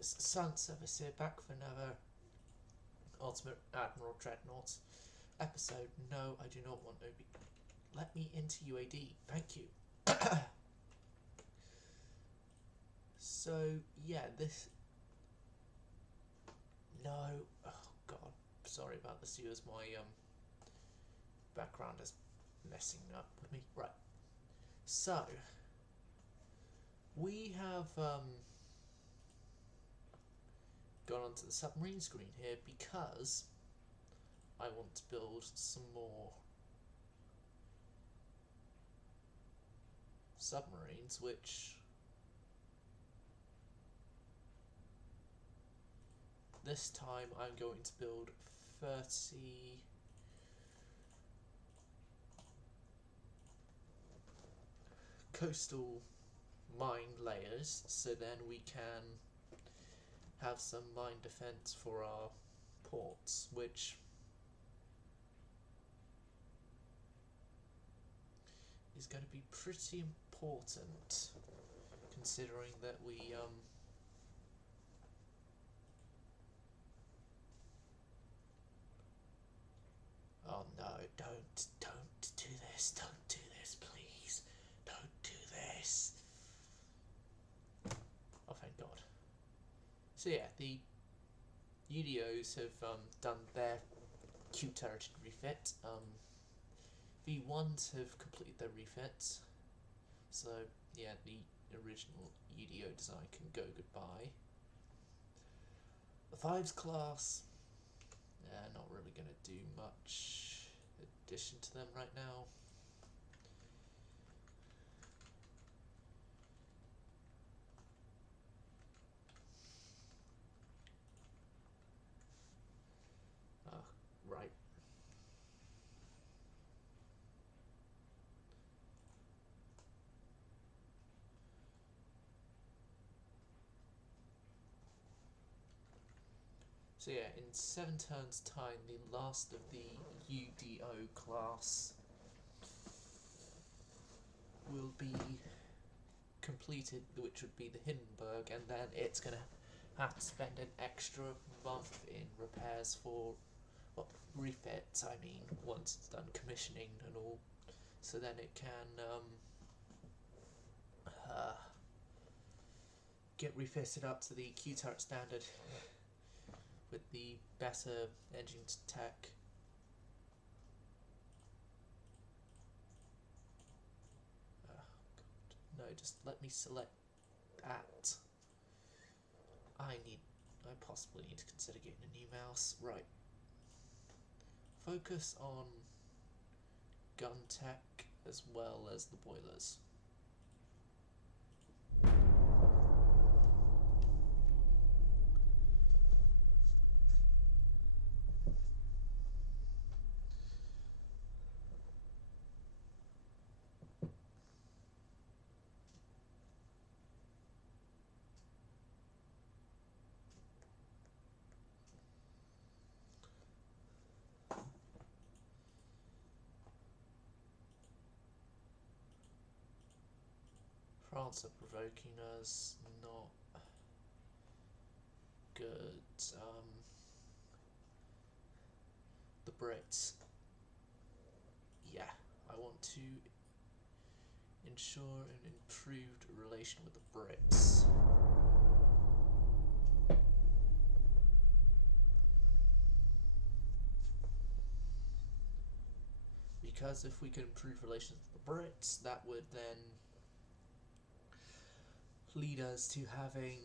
Guys, Sun Service here, back for another Ultimate Admiral Dreadnoughts episode. No, I do not want OB. Let me into UAD, thank you. So, yeah, this... No, oh god, sorry about this, as my background is messing up with me. Right, so, we have gone onto the submarine screen here because I want to build some more submarines, which this time I'm going to build 30 coastal mine layers, so then we can have some mine defense for our ports, which is going to be pretty important considering that we oh no, don't do this, please, don't do this. Oh, thank god. So yeah, the UDOs have done their Q turret refit. V1s have completed their refits, so yeah, the original UDO design can go goodbye. The 5s class, not really going to do much addition to them right now. Right. So yeah, in 7 turns time, the last of the UDO class will be completed, which would be the Hindenburg, and then it's going to have to spend an extra month in repairs for, well, refits, I mean, once it's done commissioning and all, so then it can get refitted up to the Q turret standard with the better engine tech. Oh god, no, just let me select that. I possibly need to consider getting a new mouse. Right. Focus on gun tech as well as the boilers. France are provoking us, not good. The Brits. Yeah, I want to ensure an improved relation with the Brits. Because if we could improve relations with the Brits, that would then lead us to having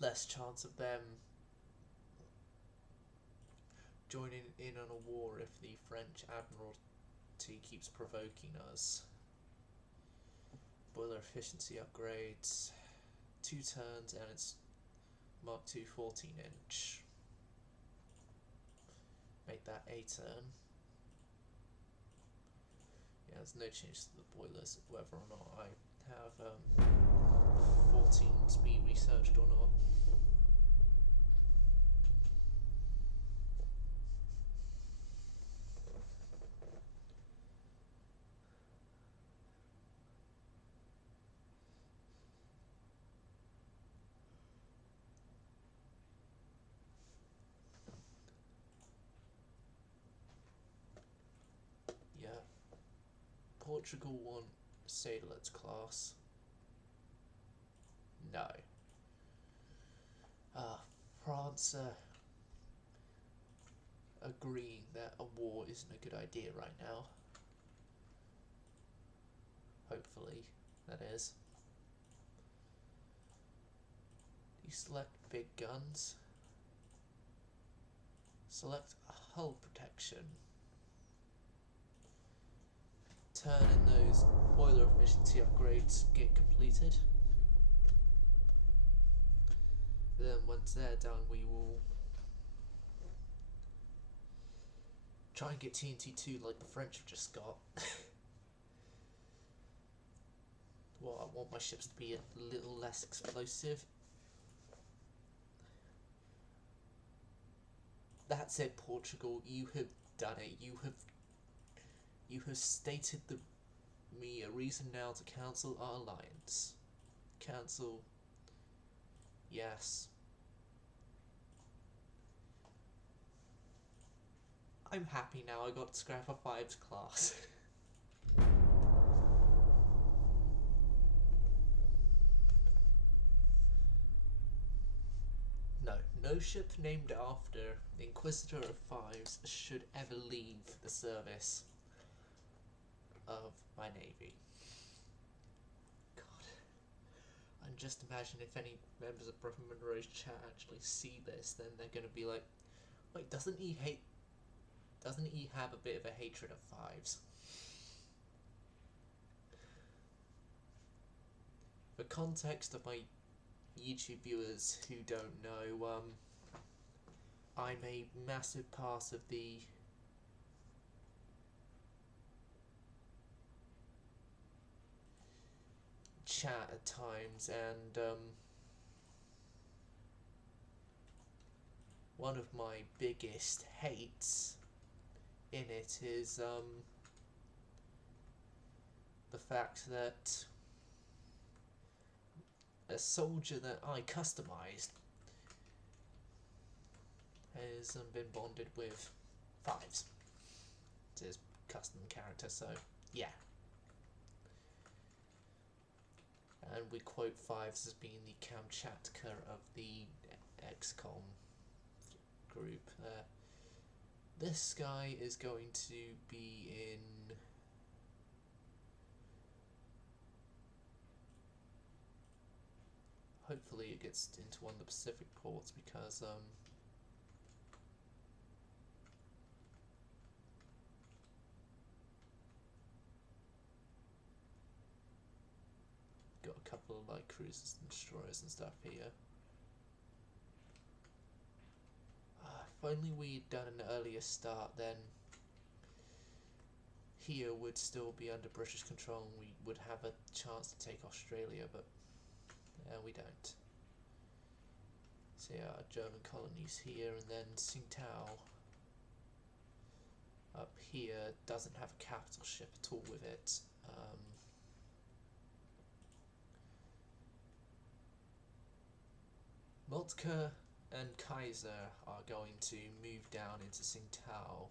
less chance of them joining in on a war if the French Admiralty keeps provoking us. Boiler efficiency upgrades, 2 turns, and it's Mark II 14-inch. Make that a turn. Yeah, there's no change to the boilers, whether or not I have 14 speed researched or not. Portugal want Sailor's class? No. France are agreeing that a war isn't a good idea right now. Hopefully, that is. You select big guns. Select hull protection. Turn in those boiler efficiency upgrades get completed. Then once they're done, we will try and get TNT2 like the French have just got. Well, I want my ships to be a little less explosive. That said, Portugal, you have done it. You have stated me a reason now to cancel our alliance. Cancel. Yes. I'm happy now I got Scrapper 5's class. No ship named after the Inquisitor of Fives should ever leave the service of my navy. God. And just imagine if any members of Brother Monroe's chat actually see this, then they're going to be like, wait, doesn't he have a bit of a hatred of Fives? For context of my YouTube viewers who don't know, I'm a massive part of the chat at times, and one of my biggest hates in it is the fact that a soldier that I customised has been bonded with Fives. It's his custom character, so yeah. And we quote Fives as being the Kamchatka of the XCOM group. This guy is going to be in hopefully it gets into one of the Pacific ports, because got a couple of light cruisers and destroyers and stuff here. If only we'd done an earlier start, then here would still be under British control and we would have a chance to take Australia, but we don't. So yeah, German colonies here, and then Tsingtao up here doesn't have a capital ship at all with it. Moltke and Kaiser are going to move down into Tsingtao.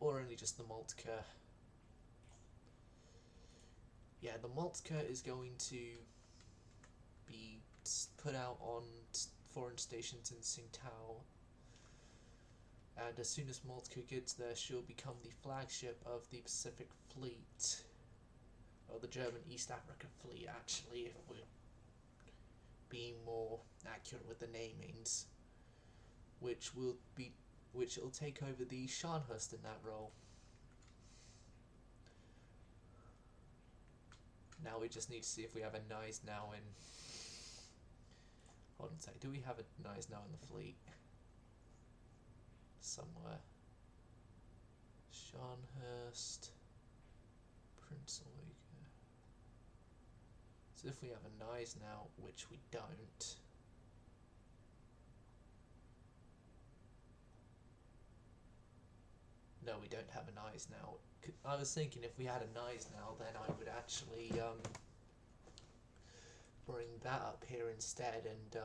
Or only just the Moltke. Yeah, the Moltke is going to be put out on foreign stations in Tsingtao, and as soon as Moltke gets there, she'll become the flagship of the Pacific Fleet, or the German East African Fleet, actually, if we're being more accurate with the namings, which will take over the Scharnhorst in that role. Now we just need to see if we have a Gneisenau in. Hold on a sec. Do we have a Gneisenau in the fleet? Somewhere. Scharnhorst. Prince Eugen. So if we have a Gneisenau, which we don't. No, we don't have a Gneisenau. I was thinking if we had a Gneisenau, then I would actually bring that up here instead, and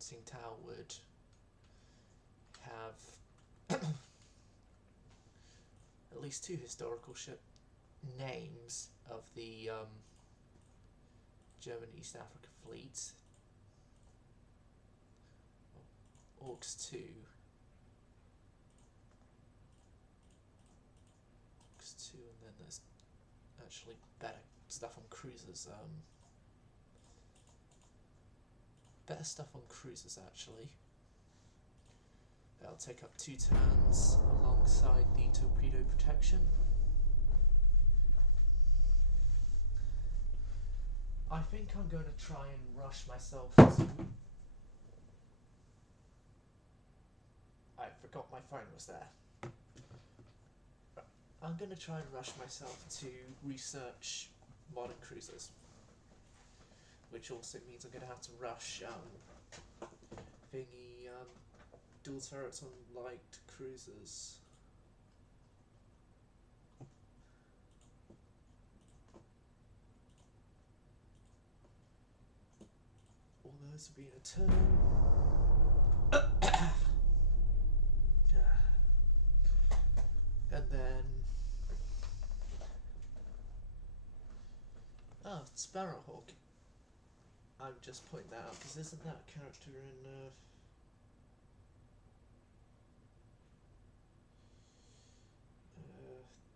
Tsingtao would have least 2 historical ship names of the German East Africa fleet. Orcs 2. Orcs 2, and then there's actually better stuff on cruisers. Better stuff on cruisers, actually. That'll take up 2 turns alongside the torpedo protection. I think I'm going to try and rush myself to... I forgot my phone was there. I'm going to try and rush myself to research modern cruisers. Which also means I'm going to have to rush dual turrets on light cruisers. All those will be in a turn. And then... Oh, Sparrowhawk. I'm just pointing that out, because isn't that a character in...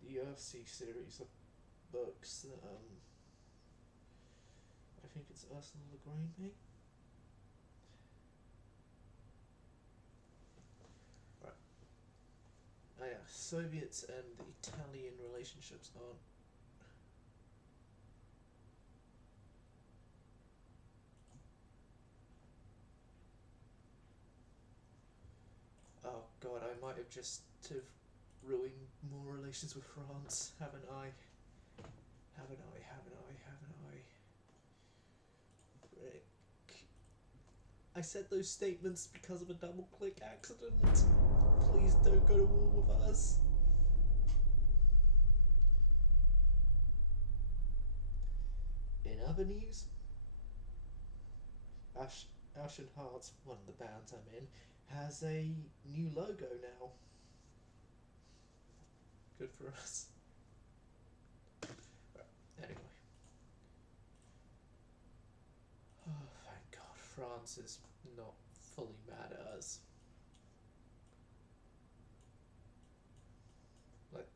the Earthsea series of books that, I think it's Ursula Le Guin, maybe? Right. Oh yeah, Soviets and Italian relationships aren't... Oh god, I might have just ruined more relations with France, haven't I? Haven't I? Frick. I said those statements because of a double click accident. Please don't go to war with us. In other news, Ashen Hearts, one of the bands I'm in, has a new logo now. Good for us. Right, anyway. Oh, thank God, France is not fully mad at us. Like,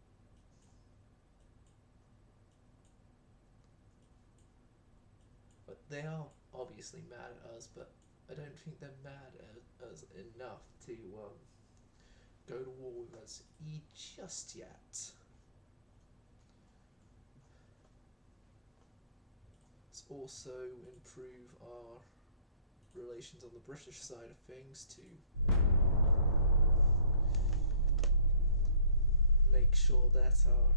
but they are obviously mad at us, but I don't think they're mad at us enough to go to war with us just yet. Let's also improve our relations on the British side of things to make sure that our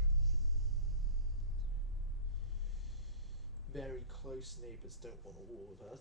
very close neighbours don't want a war with us.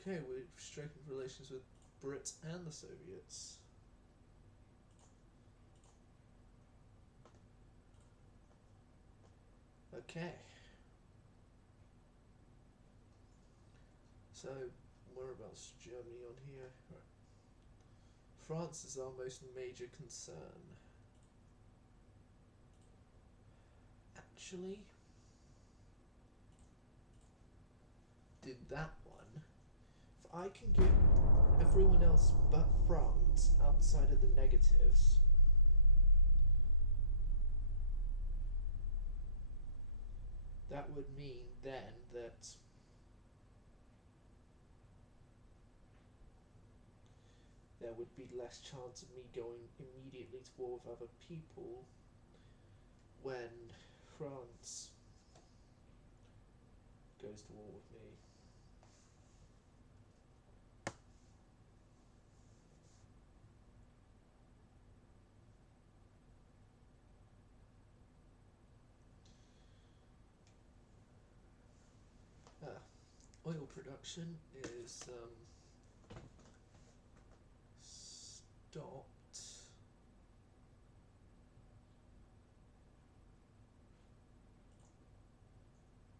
Okay, we've strengthened relations with Brits and the Soviets. Okay. So, whereabouts Germany on here? Right. France is our most major concern. Actually, did that one. If I can get everyone else but France outside of the negatives, that would mean then that there would be less chance of me going immediately to war with other people when France goes to war with me. production is stopped.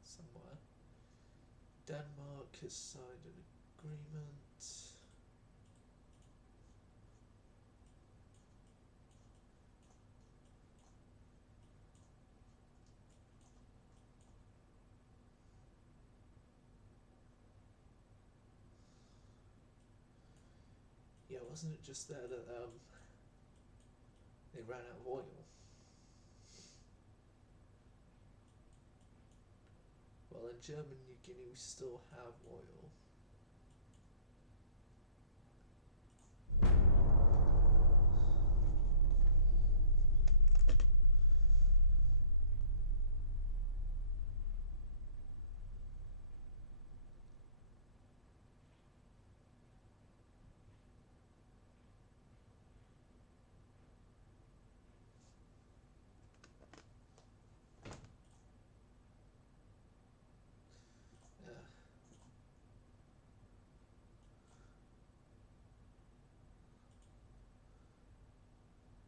Somewhere. Denmark has signed an agreement. Yeah, wasn't it just there that they ran out of oil? Well, in German New Guinea we still have oil.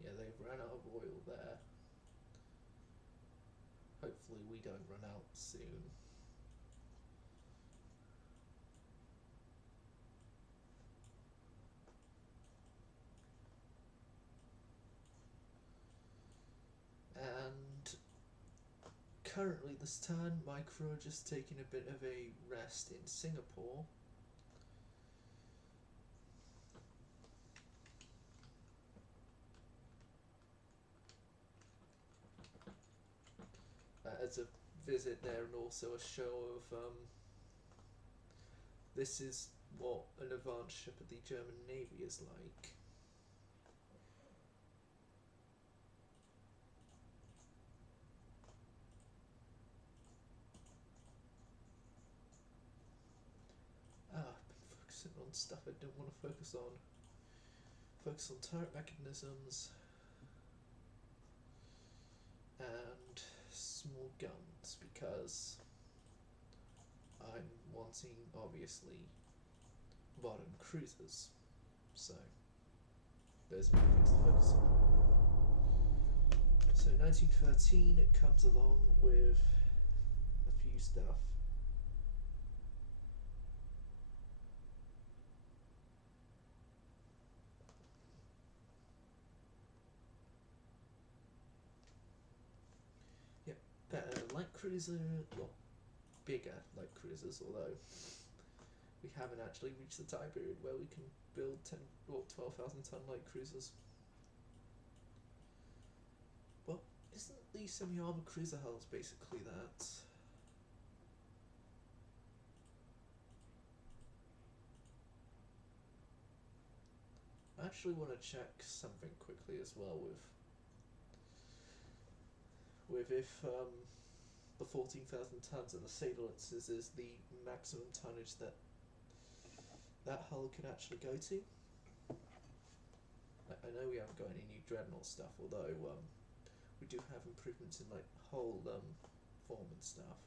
Yeah, they've run out of oil there. Hopefully we don't run out soon. And currently this turn my crew are just taking a bit of a rest in Singapore. As a visit there and also a show of this is what an advanced ship of the German Navy is like. I've been focusing on stuff I don't want to focus on. Focus on turret mechanisms and small guns because I'm wanting, obviously, modern cruisers. So, there's more things to focus on. So 1913, it comes along with a few stuff. Yep, better light cruiser, well, bigger light cruisers, although we haven't actually reached the time period where we can build 10 or 12,000 ton light cruisers. Well, isn't the semi-armored cruiser hulls basically that? I actually want to check something quickly as well with if the 14,000 tons of the Sailorlances is the maximum tonnage that hull can actually go to. I know we haven't got any new dreadnought stuff, although we do have improvements in like hull form and stuff.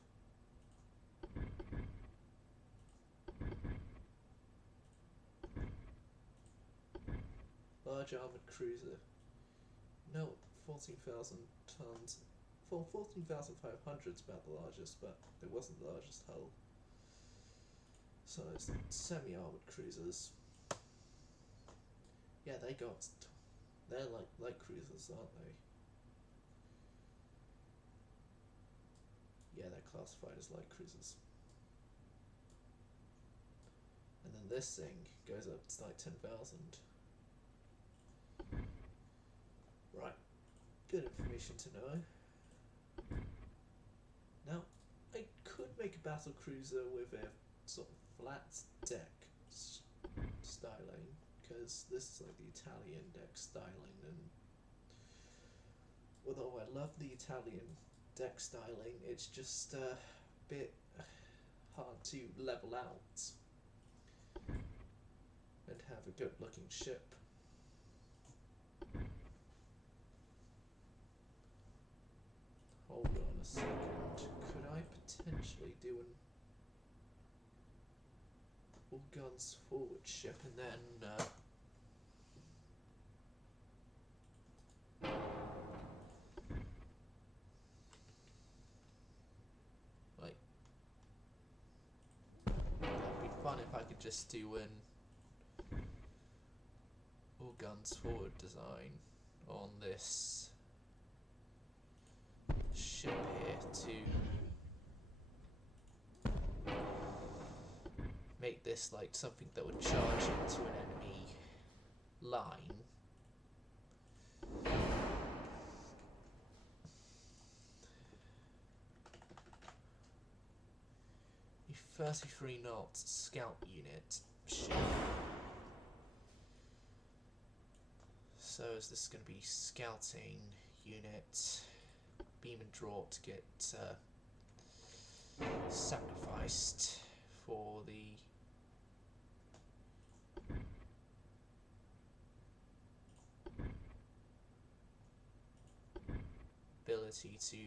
Large armoured cruiser. No, 14,000 tons. 14,500 is about the largest, but it wasn't the largest hull. So it's semi-armoured cruisers. Yeah, they're like light cruisers, aren't they? Yeah, they're classified as light cruisers. And then this thing goes up to like 10,000. Right, good information to know. Now, I could make a battle cruiser with a sort of flat deck styling, because this is like the Italian deck styling, and although I love the Italian deck styling, it's just a bit hard to level out and have a good looking ship. Hold on a second, could I potentially do an... all guns forward ship, and then like that'd be fun if I could just do an all guns forward design on this ship here to make this like something that would charge into an enemy line. The 33 knots scout unit ship. So is this going to be scouting unit? Beam and draught get sacrificed for the ability to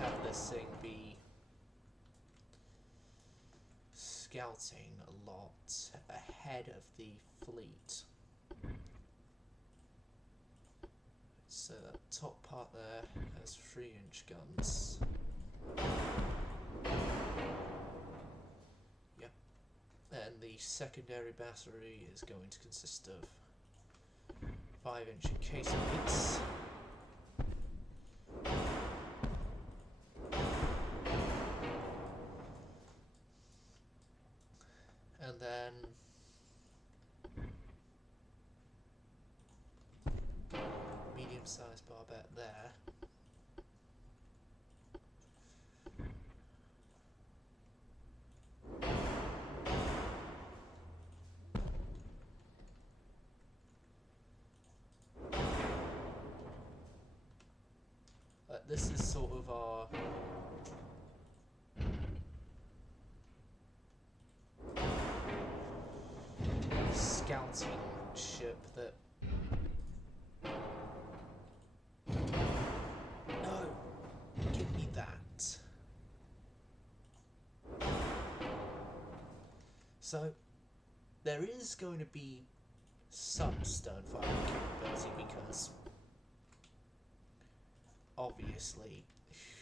have this thing be scouting a lot ahead of the fleet. So that top part there has 3-inch guns. Yep. And the secondary battery is going to consist of 5-inch casemates. And then medium-sized barbette there. This is sort of our scouting ship that... No! Give me that. So, there is going to be some stern firing capability because obviously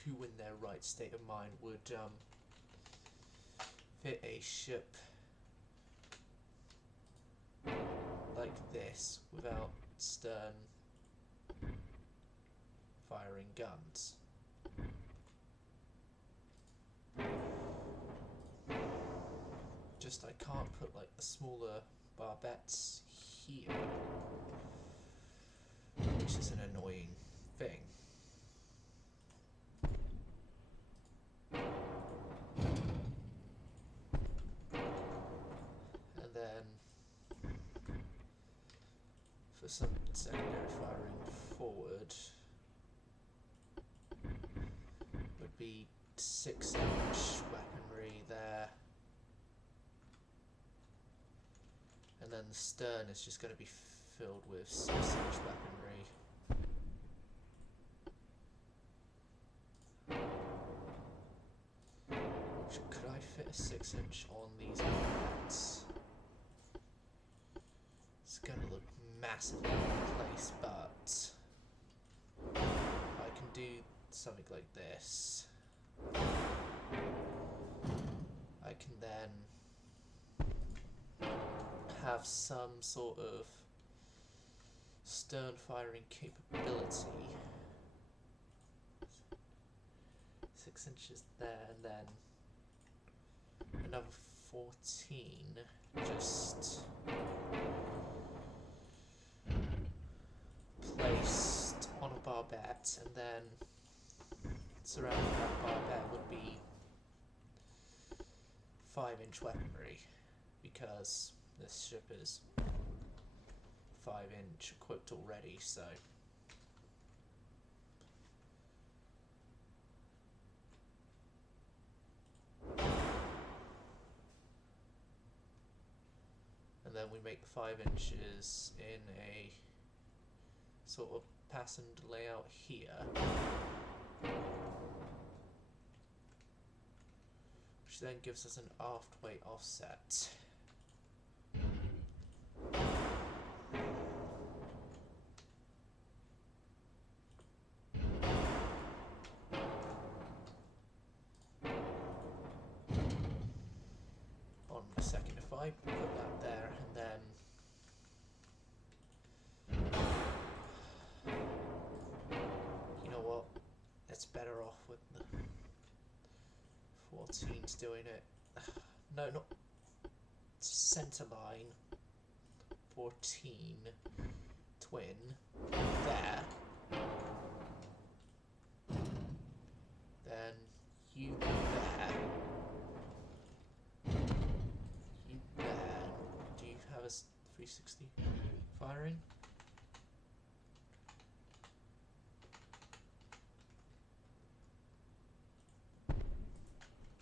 who in their right state of mind would fit a ship like this without stern firing guns. Just I can't put like the smaller barbettes here, which is an annoying thing. And then for some secondary firing forward would be 6-inch weaponry there. And then the stern is just going to be filled with 6-inch weaponry. Could I fit a 6-inch on these barbettes? It's going to look massively out of place, but I can do something like this. I can then have some sort of stern firing capability. 6 inches there, and then another 14 just placed on a barbette, and then surrounding that barbette would be 5-inch weaponry, because this ship is 5-inch equipped already, so then we make the 5 inches in a sort of patterned layout here, which then gives us an aft weight offset. On a second, if I put that there and then it's better off with the 14s doing it. No, not centre line. 14 twin there. Then you there. You there. Do you have a 360 firing?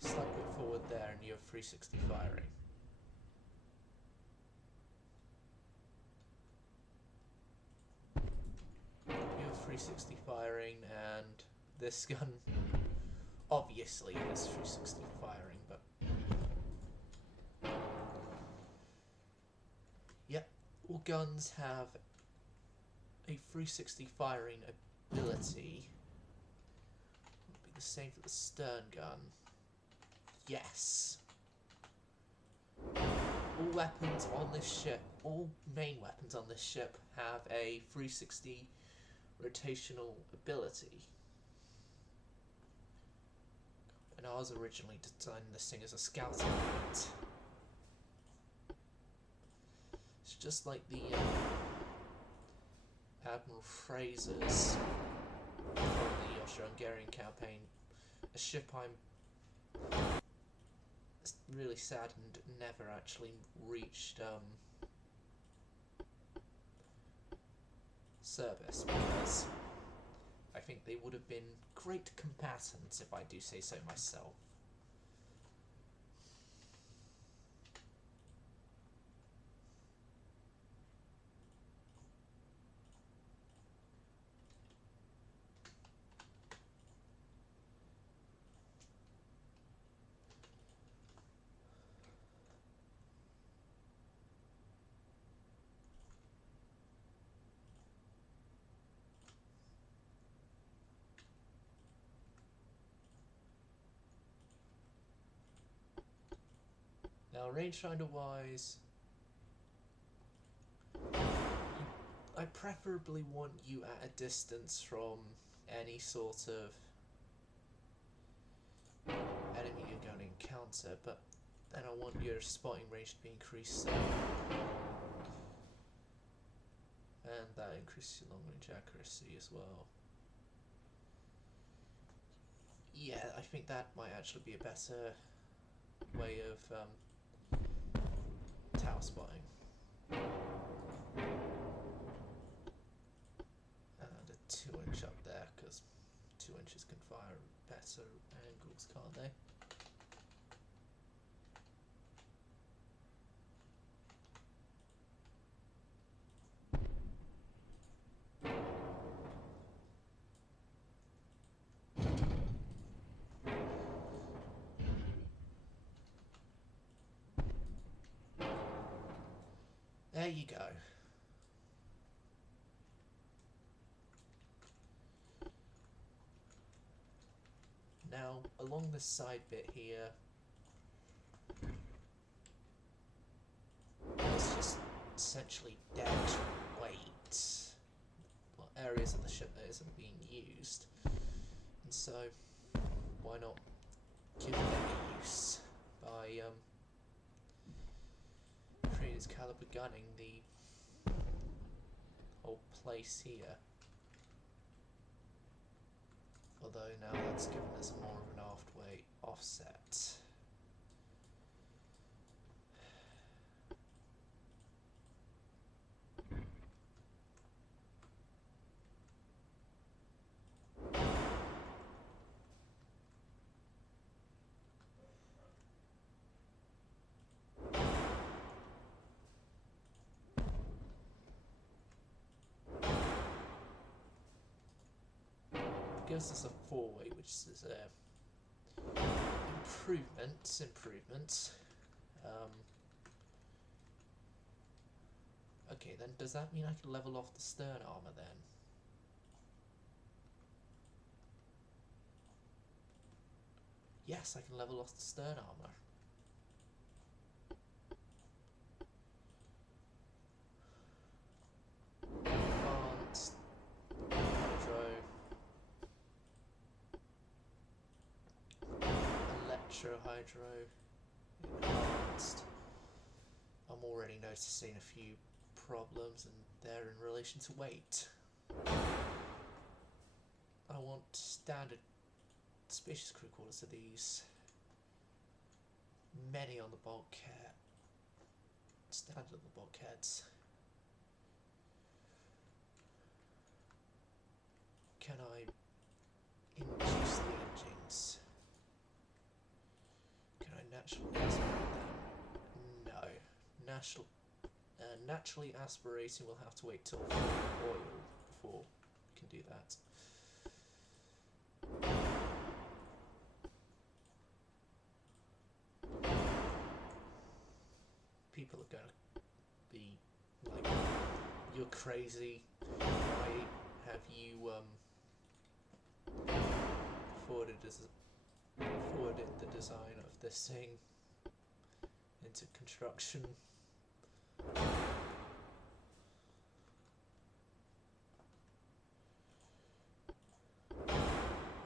Slight bit forward there and you have 360 firing. You have 360 firing and this gun obviously has 360 firing, but yep, all guns have a 360 firing ability. Would be the same for the stern gun. Yes. All weapons on this ship, all main weapons on this ship have a 360 rotational ability. And ours originally designed this thing as a scouting unit. It's just like the Admiral Fraser's from the Austro-Hungarian campaign. A ship I'm really saddened never actually reached service, because I think they would have been great combatants, if I do say so myself. Now, rangefinder wise, I preferably want you at a distance from any sort of enemy you're going to encounter, but then I want your spotting range to be increased, and that increases your long range accuracy as well. Yeah, I think that might actually be a better way of tower spotting. And a 2-inch up there, because 2 inches can fire better angles, can't they? There you go. Now, along the side bit here, there's just essentially dead weight. Well, areas of the ship that isn't being used. And so, why not give them a use by Creators caliber gunning the whole place here. Although now that's given us more of an aft weight offset. gives us a 4-way, which is a improvement. Okay, then does that mean I can level off the stern armour then? Yes, I can level off the stern armour. Advanced hydro, advanced. I'm already noticing a few problems, and they're in relation to weight. I want standard spacious crew quarters of these. Many on the bulkhead. Standard on the bulkheads. Can I induce the engines? Can I naturally aspirate them? No. Naturally aspirating will have to wait till oil before we can do that. People are gonna be like, "You're crazy. Why have you forwarded the design of this thing into construction?"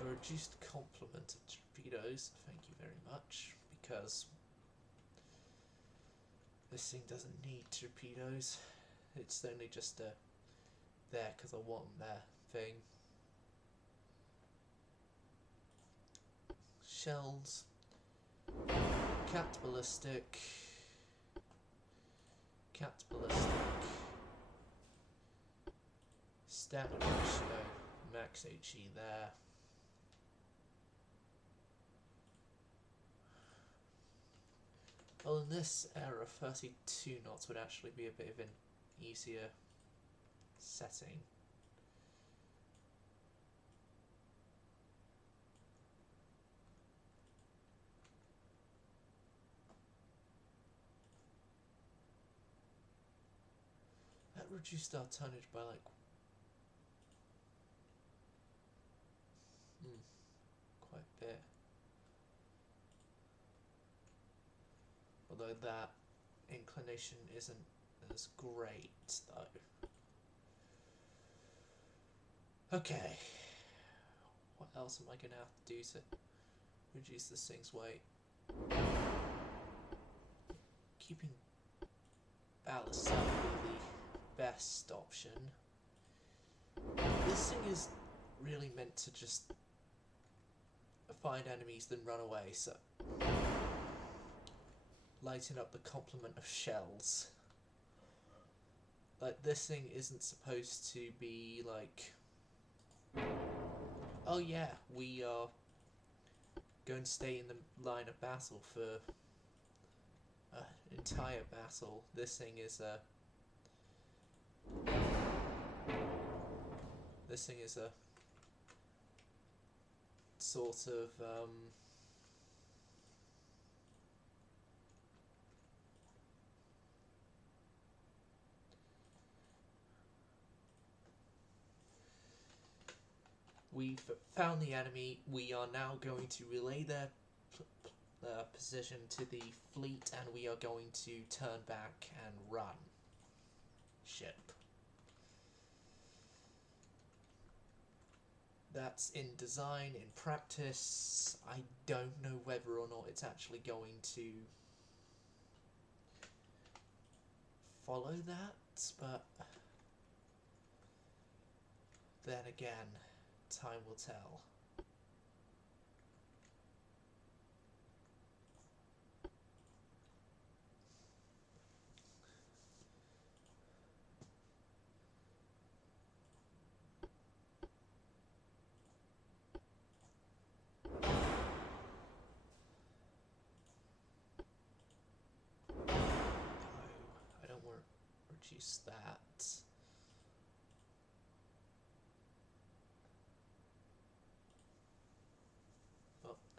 A reduced complement of torpedoes, thank you very much, because this thing doesn't need torpedoes. It's only just there because I want them there thing. Shells, capped ballistic, standard ratio, max HE there. Well, in this era, 32 knots would actually be a bit of an easier setting. That reduced our tonnage by like quite a bit. Although that inclination isn't as great though. Okay. What else am I going to have to do to reduce this thing's weight? Keeping ballast up would be the best option. This thing is really meant to just find enemies then run away, so lighten up the complement of shells. Like, this thing isn't supposed to be like, oh yeah, we are going to stay in the line of battle for an entire battle. This thing is a sort of we've found the enemy. We are now going to relay their position to the fleet, and we are going to turn back and run ship. That's in design. In practice, I don't know whether or not it's actually going to follow that, but then again, time will tell. Reduce that.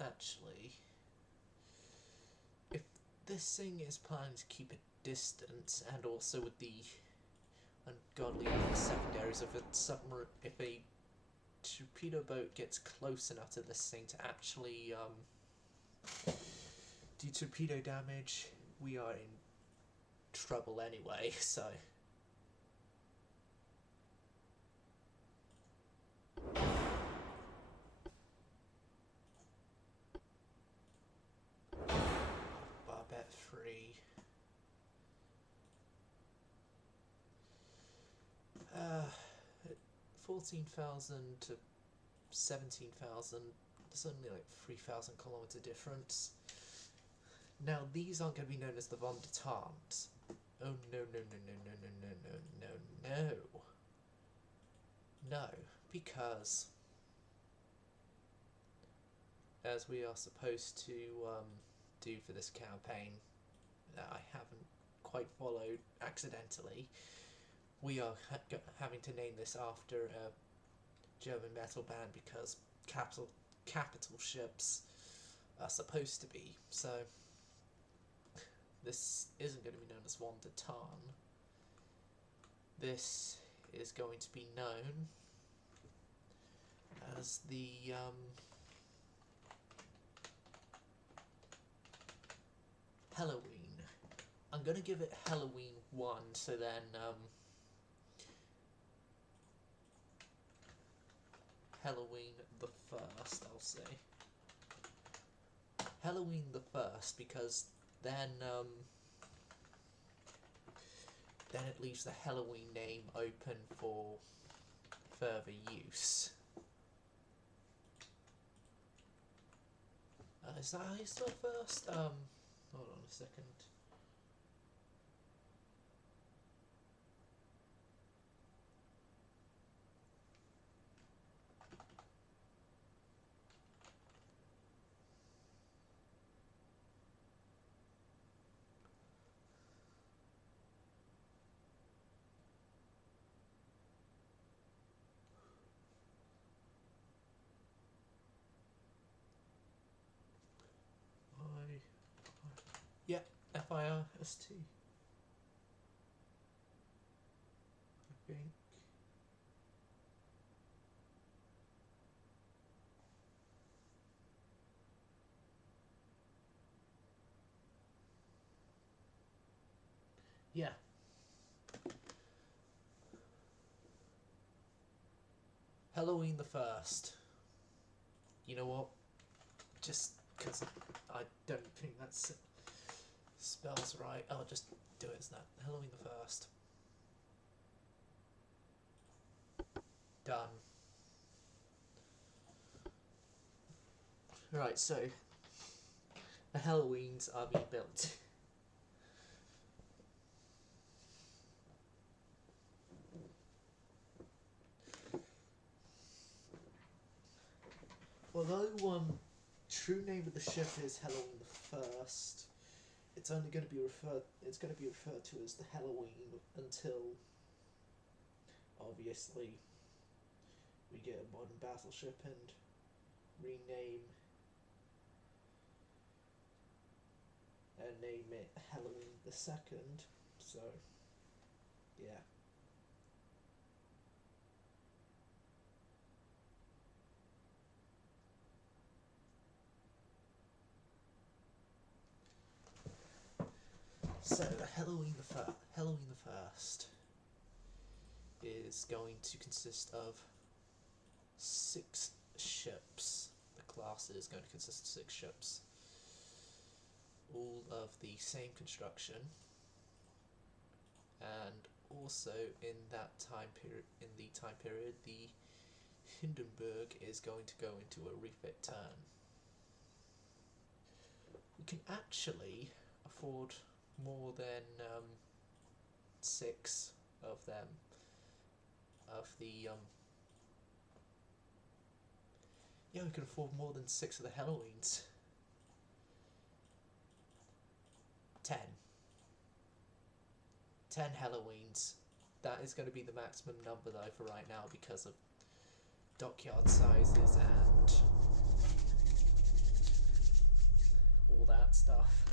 actually, if this thing is planning to keep a distance, and also with the ungodly secondaries of if a torpedo boat gets close enough to this thing to actually do torpedo damage, we are in trouble anyway, so. Barbette 3. 14,000 to 17,000, there's only like 3,000 kilometer difference. Now these aren't going to be known as the Von Detente. Oh no no no no no no no no no no. No, because as we are supposed to do for this campaign that I haven't quite followed accidentally, we are having to name this after a German metal band because capital ships are supposed to be. So this isn't going to be known as Von de Tarn. This is going to be known as the Halloween. I'm going to give it Halloween 1, so then Halloween the 1st, I'll say. Halloween the 1st, because then it leaves the Halloween name open for further use. Is that how you spell first? Hold on a second. Yeah, FIRST. I think. Yeah. Halloween the 1st. You know what? Just because I don't think that's spells right, I'll just do it as that. Halloween the 1st. Done. Right, so the Halloweens are being built. Although true name of the ship is Halloween the 1st, it's only going to be referred to as the Halloween until obviously we get a modern battleship and rename and name it Halloween the 2nd. So yeah. So the Halloween the 1st is going to consist of 6 ships. The class is going to consist of 6 ships, all of the same construction, and also in that time period, the Hindenburg is going to go into a refit turn. We can actually afford more than 6 of them. Yeah, we can afford more than 6 of the Halloweens. 10 Halloweens. That is going to be the maximum number though for right now because of dockyard sizes and that stuff.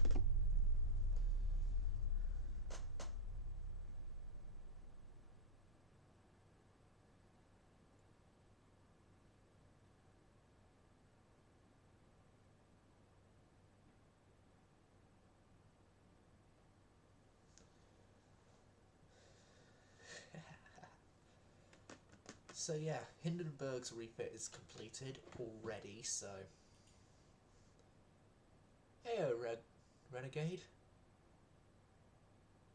So yeah, Hindenburg's refit is completed already, so... Heyo, Renegade.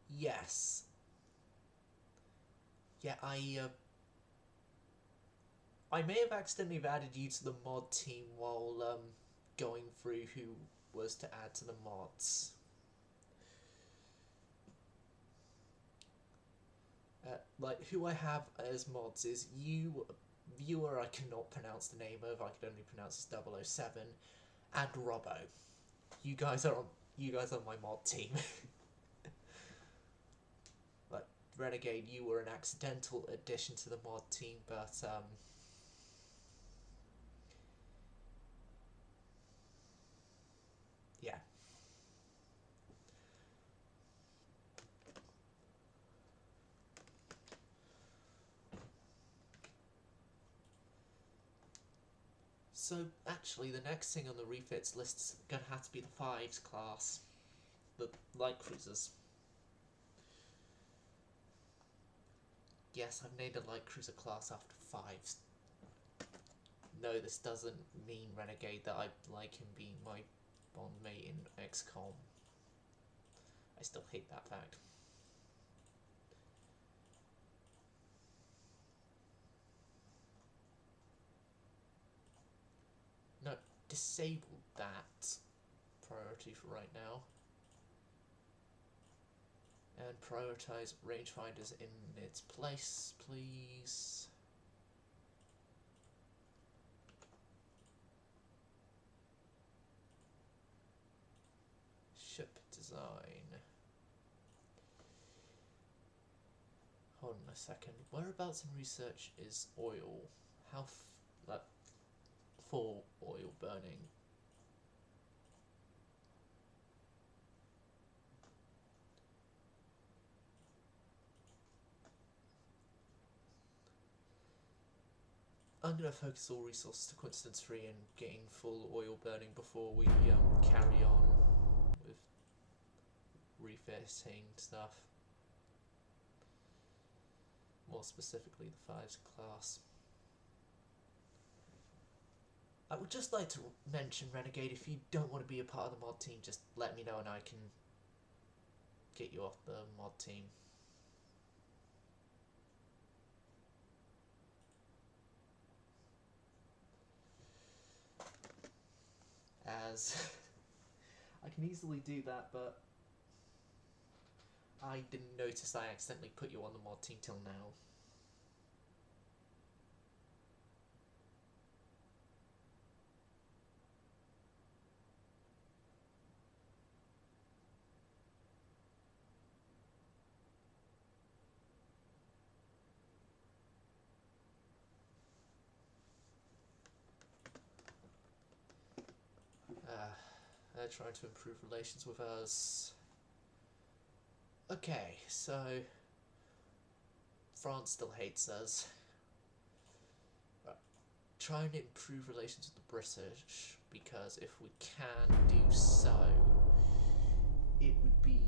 Yes. Yeah, I may have accidentally added you to the mod team while going through who was to add to the mods. Like, who I have as mods is you, viewer I cannot pronounce the name of, I could only pronounce as 007, and Robbo. You guys are my mod team. Like, Renegade, you were an accidental addition to the mod team, but yeah. So, actually, the next thing on the refits list is going to have to be the 5s class. The light cruisers. Yes, I've named a light cruiser class after 5s. No, this doesn't mean, Renegade, that I like him being my bondmate in XCOM. I still hate that fact. No, disable that priority for right now. And prioritise rangefinders in its place, please. Ship design. Hold on a second. Whereabouts in research is oil? How like for oil burning? I'm going to focus all resources to Coincidence 3 and gain full oil burning before we carry on with refitting stuff. More specifically, the 5s class. I would just like to mention, Renegade, if you don't want to be a part of the mod team, just let me know and I can get you off the mod team. As I can easily do that, but I didn't notice I accidentally put you on the mod team till now. They're trying to improve relations with us. Okay, so France still hates us. Trying to improve relations with the British, because if we can do so, it would be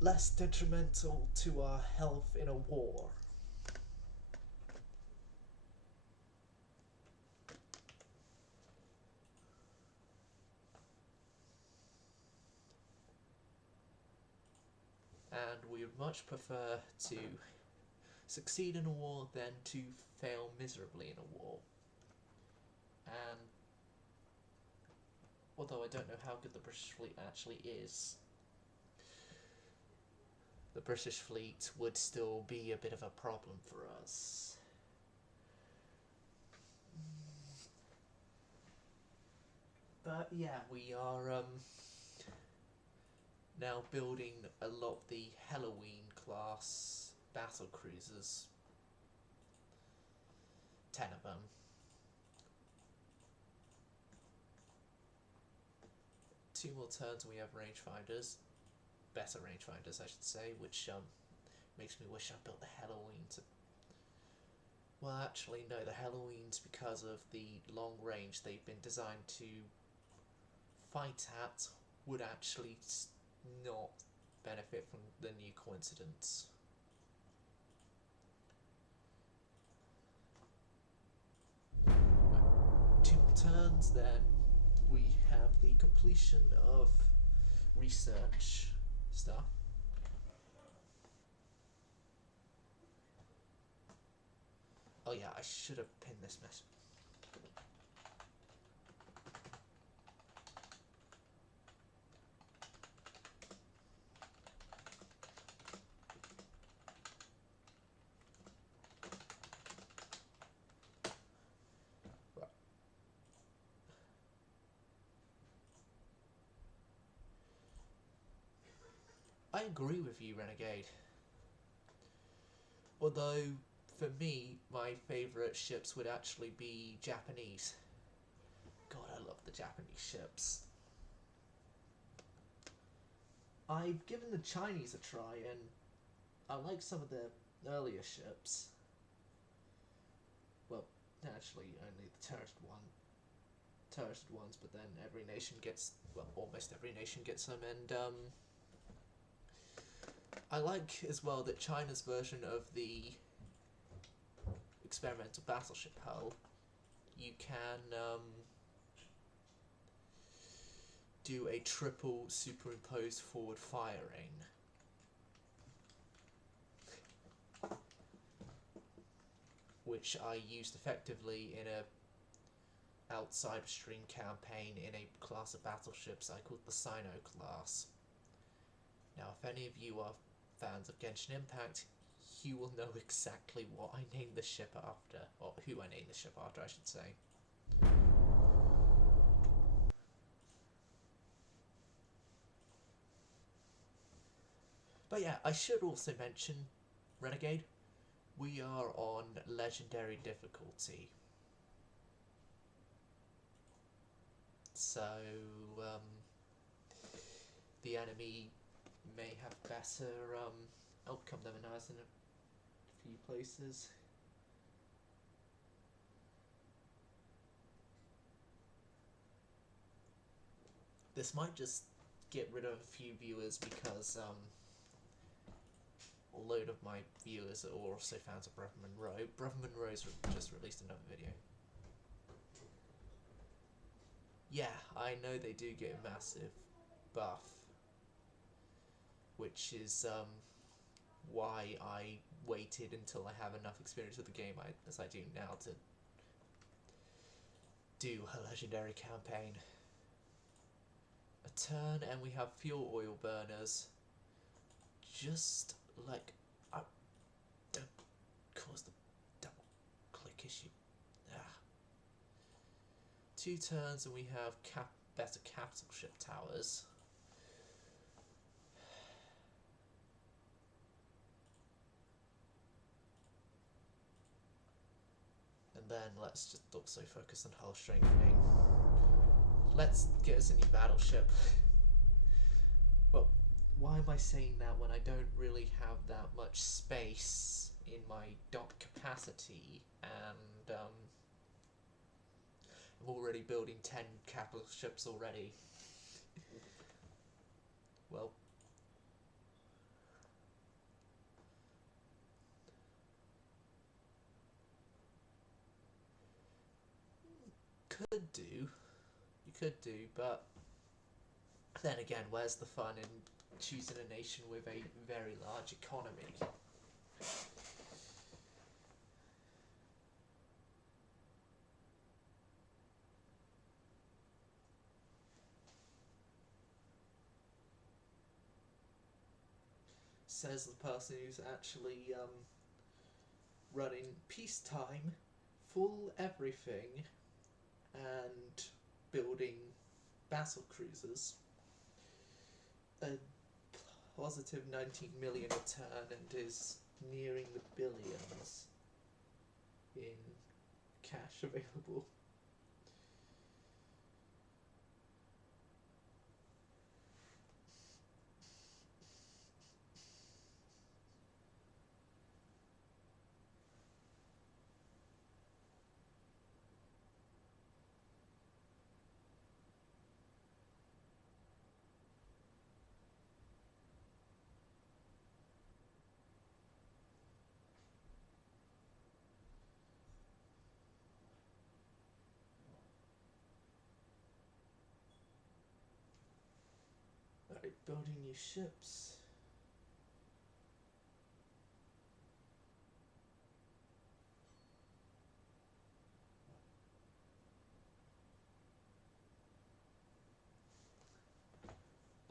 less detrimental to our health in a war. And we would much prefer to succeed in a war than to fail miserably in a war. And although I don't know how good the British fleet actually is, the British fleet would still be a bit of a problem for us. But yeah, we are now building a lot of the Halloween class battle cruisers. 10 of them. 2 more turns and we have rangefinders. Better rangefinders, I should say, which makes me wish I built the Halloween to... Well, actually, no, the Halloweens, because of the long range they've been designed to fight at, would actually not benefit from the new coincidence. Right. 2 more turns, then we have the completion of research stuff. Oh yeah, I should have pinned this message. Right. I agree with you, Renegade. Although, for me, my favourite ships would actually be Japanese. God, I love the Japanese ships. I've given the Chinese a try, and I like some of the earlier ships. Well, actually, only the turreted ones, but then every nation gets, well, almost every nation gets them, and I like as well that China's version of the experimental battleship hull, you can do a triple superimposed forward firing. Which I used effectively in a outside of stream campaign in a class of battleships I called the Sino class. Now, if any of you are fans of Genshin Impact, you will know exactly what I named the ship after, or who I named the ship after, I should say. But yeah, I should also mention, Renegade, we are on legendary difficulty. So, the enemy may have better outcome than ours in a few places. This might just get rid of a few viewers because a load of my viewers are also fans of Brother Monroe. Brother Monroe's just released another video. Yeah, I know they do get a massive buff, which is why I waited until I have enough experience with the game as I do now to do a legendary campaign. A turn and we have fuel oil burners. Just like, don't cause the double click issue. 2 turns and we have better capital ship towers. And then let's just also focus on hull strengthening. Let's get us a new battleship. Well, why am I saying that when I don't really have that much space in my dock capacity, and I'm already building 10 capital ships already. Well, you could do, but then again, where's the fun in choosing a nation with a very large economy? Says the person who's actually running peacetime, full everything, and building battle cruisers. A positive 19 million a turn and is nearing the billions in cash available. building new ships.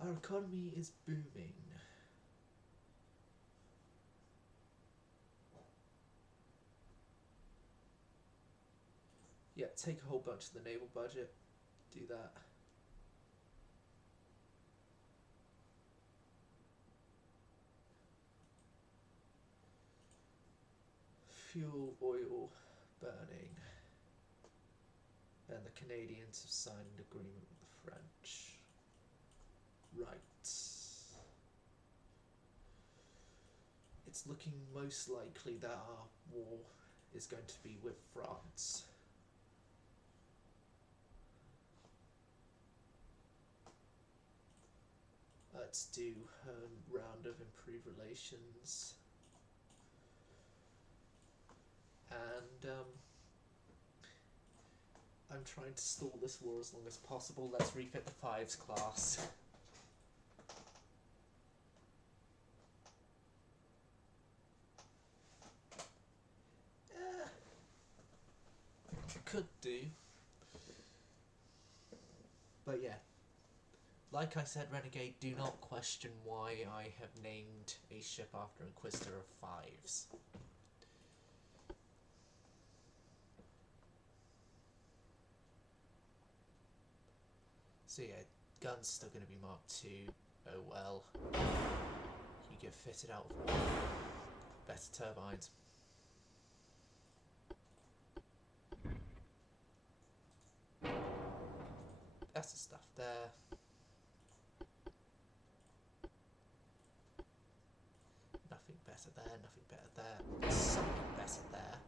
Our economy is booming. Yeah, take a whole bunch of the naval budget. Do that. Fuel oil burning. And the Canadians have signed an agreement with the French. Right. It's looking most likely that our war is going to be with France. Let's do a round of improved relations. And I'm trying to stall this war as long as possible. Let's refit the Fives class. Could do. But yeah. Like I said, Renegade, do not question why I have named a ship after Inquisitor of Fives. So yeah, gun's still going to be Mark II. Oh well. You get fitted out with better turbines. Better stuff there. Nothing better there, nothing better there. Something better there.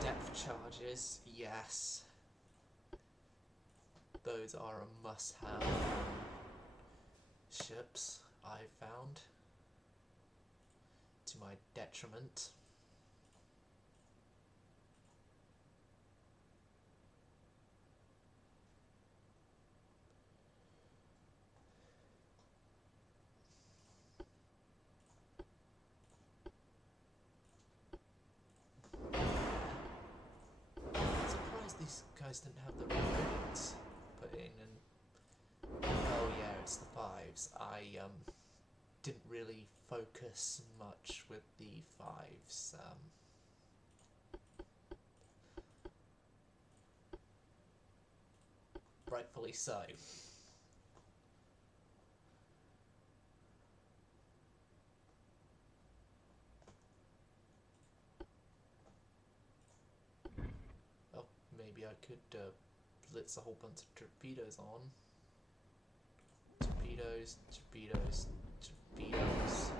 Depth charges, yes. Those are a must-have ships, I've found. To my detriment. These guys didn't have the ribbons put in, and oh yeah, it's the Fives. I didn't really focus much with the Fives. Rightfully so. Maybe I could blitz a whole bunch of torpedoes on. Torpedoes, torpedoes, torpedoes.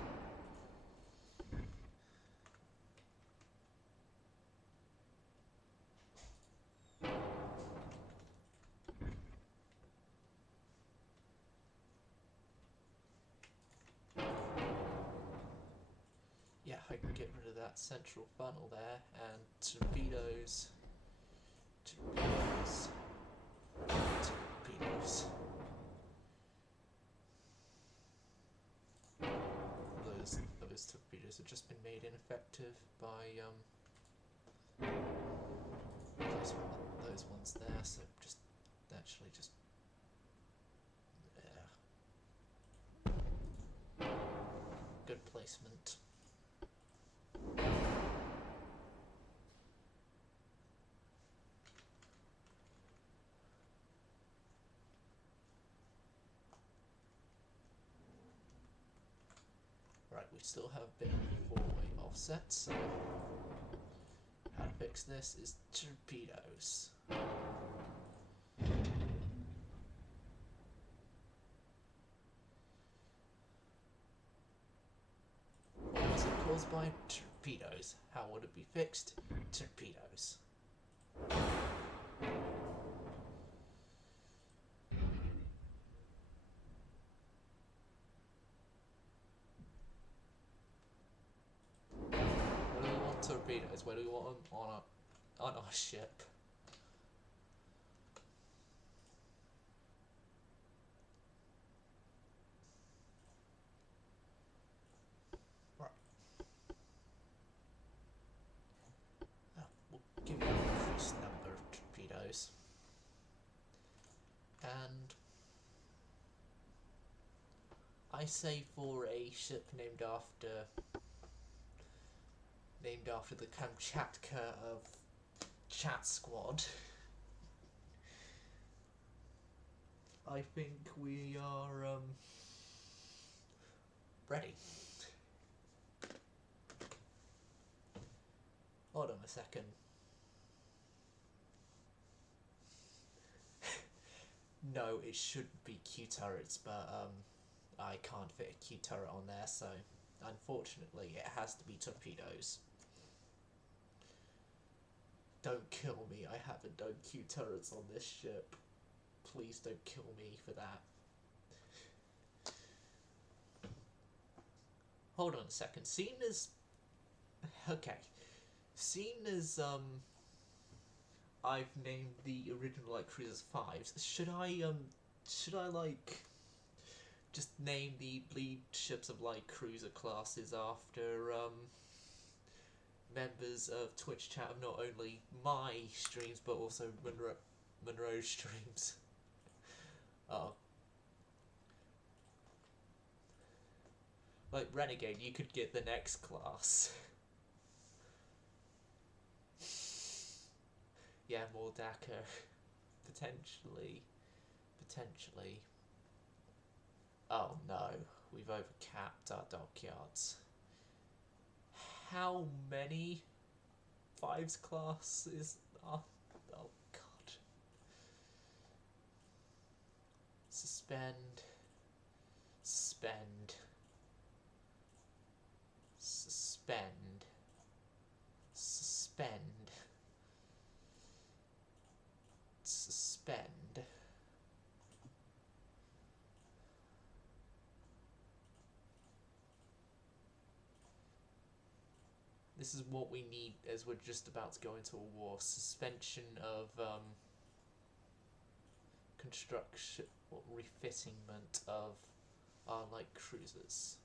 Yeah, I can get rid of that central funnel there, and torpedoes. Torpedoes. Torpedoes. Those torpedoes have just been made ineffective by those ones there, so just actually just good placement. Right, we still have a bit of a four-way offset, so how to fix this is torpedoes. What was it caused by? Torpedoes. How would it be fixed? Torpedoes. Torpedoes. Where do we want them on our ship? I say for a ship named after the Kamchatka of Chat Squad, I think we are ready. Hold on a second. No, it should be Q turrets, but I can't fit a Q turret on there, so unfortunately it has to be torpedoes. Don't kill me, I haven't done Q turrets on this ship. Please don't kill me for that. Hold on a second, seeing as I've named the original light cruisers 5s, should I like just name the bleed ships of light cruiser classes after members of Twitch chat of not only my streams but also Monroe's streams? Oh. Like Renegade, you could get the next class. Yeah, more Dakar. Potentially. Oh no, we've overcapped our dockyards. How many 5s classes are... Oh god. Suspend. This is what we need as we're just about to go into a war. Suspension of construction or refittingment of our light cruisers.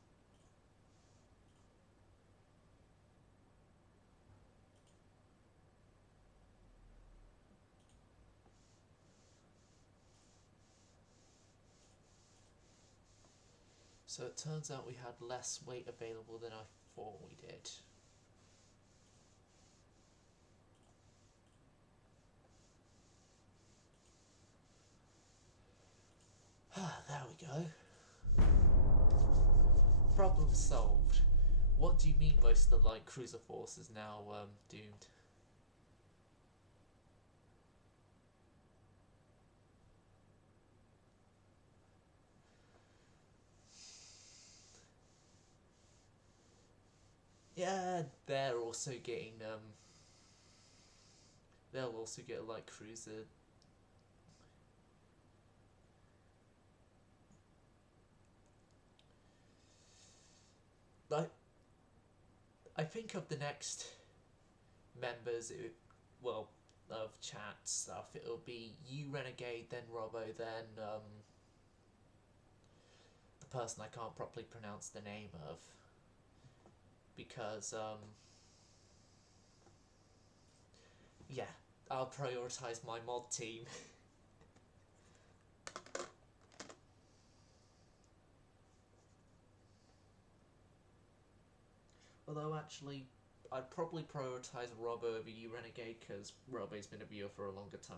So it turns out we had less weight available than I thought we did. There we go. Problem solved. What do you mean most of the light cruiser force is now doomed? Yeah, they're also getting they'll also get a light cruiser. Like, I think of the next members, of chat stuff, it'll be you, Renegade, then Robbo, then the person I can't properly pronounce the name of, because yeah, I'll prioritise my mod team. Although actually, I'd probably prioritise Robbo over you, Renegade, because Robbo's been a viewer for a longer time.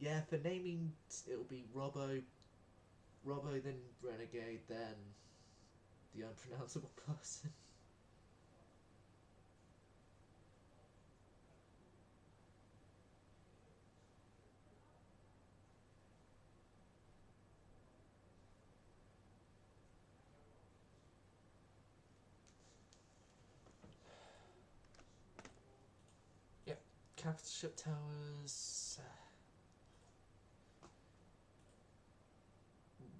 Yeah, for naming, it'll be Robbo, then Renegade, then the unpronounceable person. Yep, capital ship towers.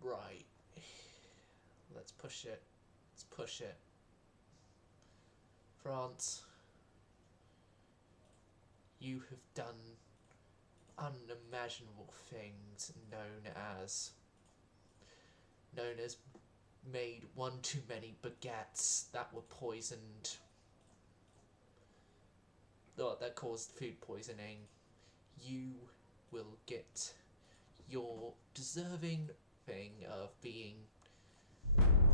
Right. Let's push it. France, you have done unimaginable things known as made one too many baguettes that were poisoned. that caused food poisoning, you will get your deserving thing of being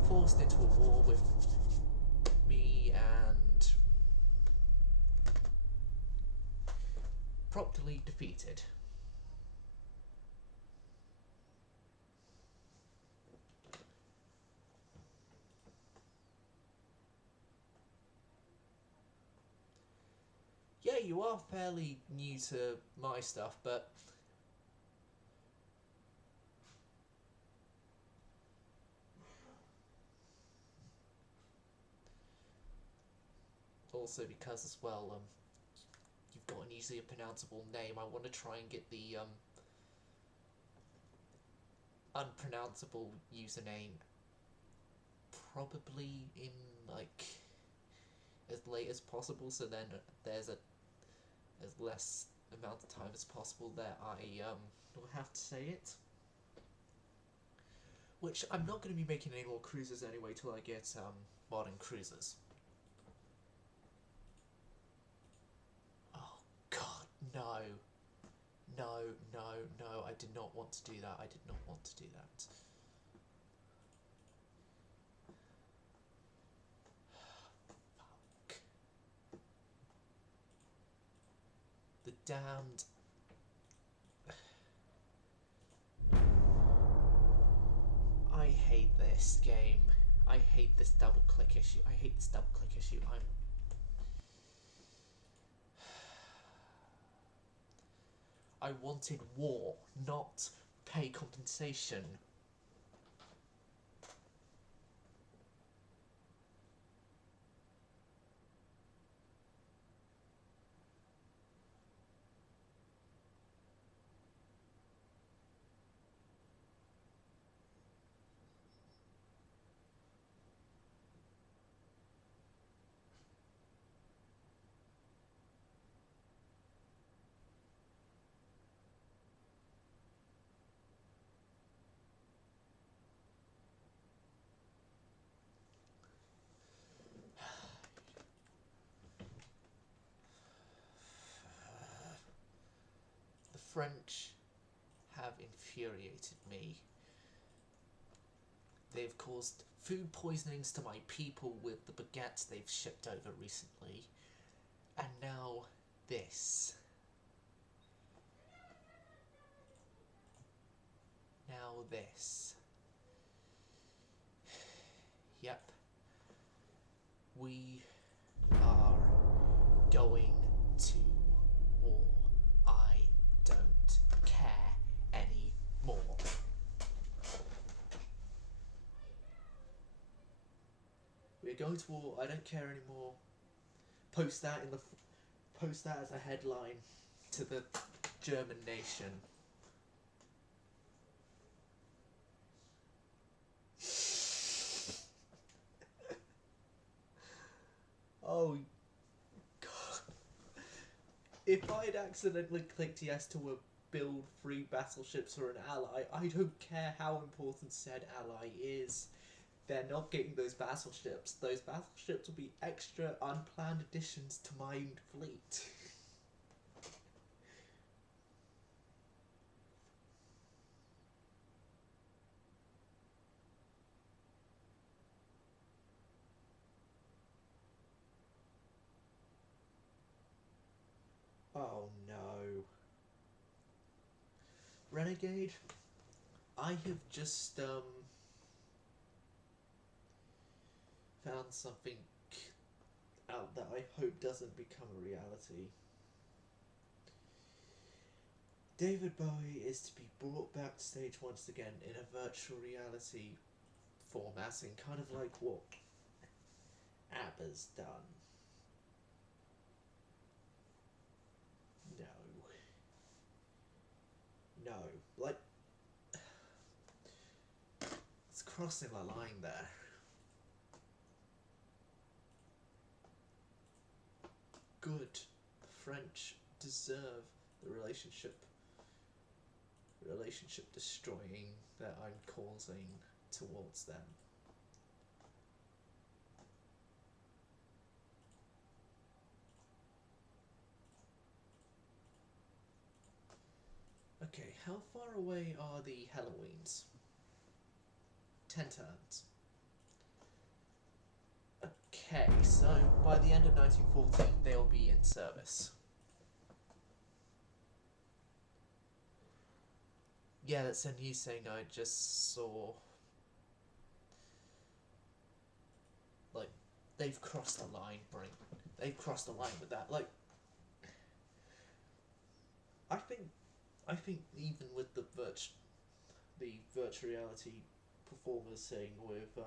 forced into a war with me and promptly defeated. Yeah, you are fairly new to my stuff, but also because as well, you've got an easily pronounceable name. I want to try and get the unpronounceable username probably in like as late as possible, so then there's a as less amount of time as possible that I will have to say it. Which I'm not going to be making any more cruisers anyway till I get modern cruisers. Oh god, no. No, no, no, I did not want to do that. I did not want to do that. Fuck. The damned... I hate this game. I hate this double click issue. I hate this double click issue. I wanted war, not pay compensation. The French have infuriated me. They've caused food poisonings to my people with the baguettes they've shipped over recently. And now this. Now this. Yep. We are going to war. I don't care anymore. We're going to war. I don't care anymore. Post that as a headline to the German nation. Oh god. If I'd accidentally clicked yes to a build 3 battleships for an ally, I don't care how important said ally is. They're not getting those battleships. Those battleships will be extra unplanned additions to my fleet. Oh no. Renegade, I have just found something out that I hope doesn't become a reality. David Bowie is to be brought back to stage once again in a virtual reality formatting, kind of like what ABBA's done. No. Like, it's crossing the line there. Good. The French deserve the relationship destroying that I'm causing towards them. how far away are the Halloweens? 10 turns. Okay, so by the end of 1914 they'll be in service. Yeah, that's a news thing I just saw. Like, they've crossed the line, they've crossed the line with that. Like, I think even with the virtual reality performers thing with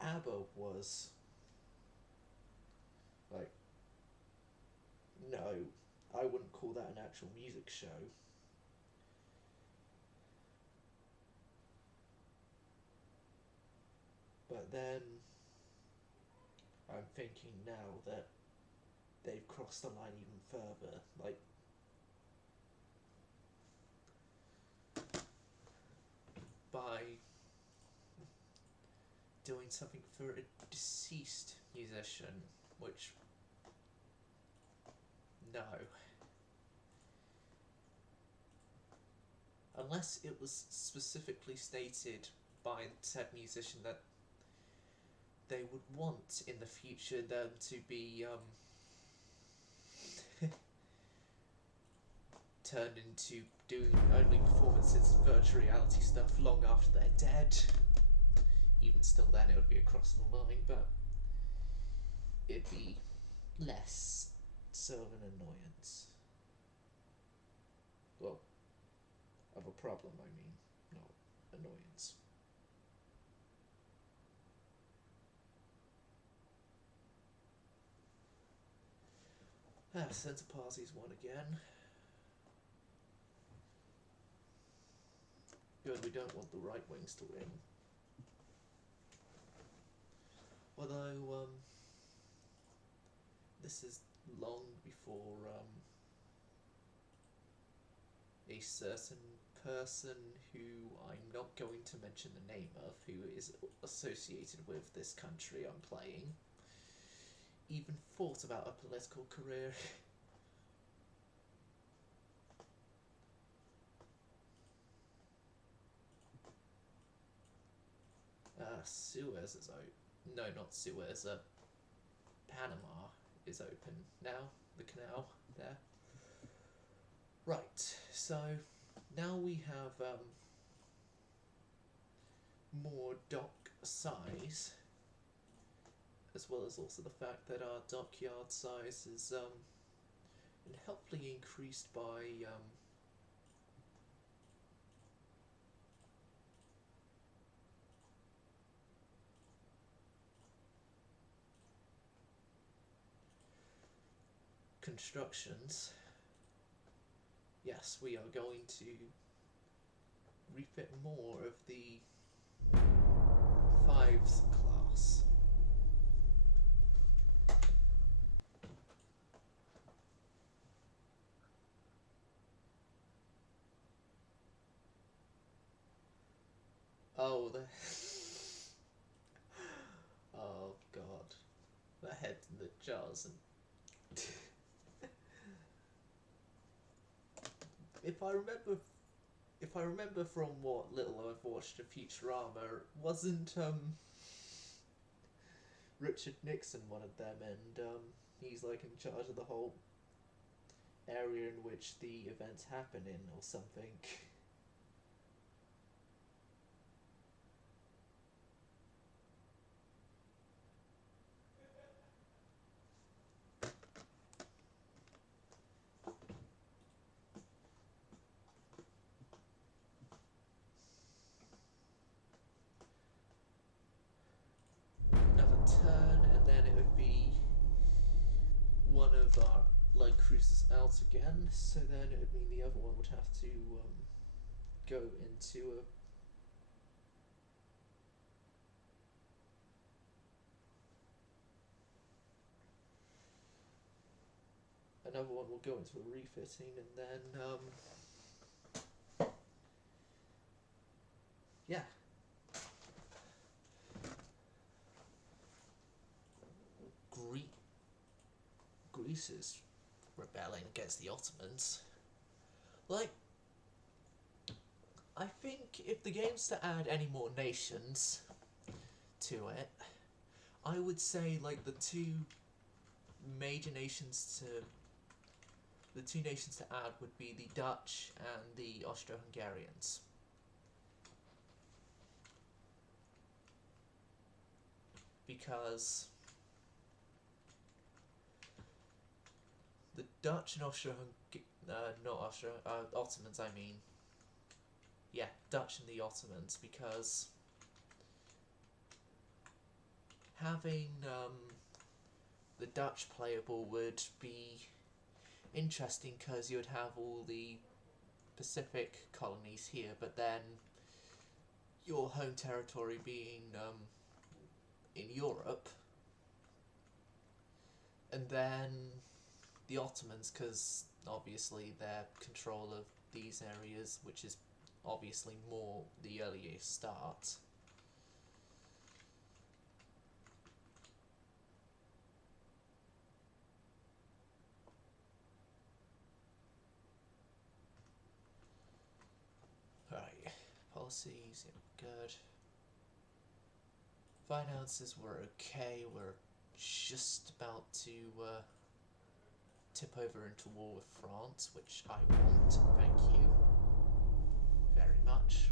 ABBA was like, no, I wouldn't call that an actual music show. But then I'm thinking now that they've crossed the line even further. Like, by doing something for a deceased musician, which, no. Unless it was specifically stated by said musician that they would want in the future them to be turned into doing only performances, virtual reality stuff long after they're dead. Even still then it would be across the line, but it'd be less so of an annoyance. Well, of a problem, I mean, not annoyance. Centre Party's won again. Good, we don't want the right wings to win. Although, this is long before a certain person who I'm not going to mention the name of, who is associated with this country I'm playing, even thought about a political career. Suez is open. No, not Suez. Panama is open now. The canal there. Right. So now we have more dock size, as well as also the fact that our dockyard size is been helpfully increased by constructions. Yes, we are going to refit more of the 5s class. Oh, the oh god, the head in the jars. And if I remember from what little I've watched of Futurama, wasn't Richard Nixon one of them, and he's like in charge of the whole area in which the events happen in, or something. Another turn, and then it would be one of our light cruisers out again, so then it would mean the other one would have to go into another one will go into a refitting, and then yeah. Greece is rebelling against the Ottomans. Like, I think if the game's to add any more nations to it, I would say like the two nations to add would be the Dutch and the Austro-Hungarians. Because the Dutch and Ottomans, I mean. Yeah, Dutch and the Ottomans, because having the Dutch playable would be interesting because you would have all the Pacific colonies here, but then your home territory being in Europe, and then the Ottomans, because obviously their control of these areas, which is obviously more the earlier start. Right, policies, good. Finances were okay, we're just about to tip over into war with France, which I want, thank you very much.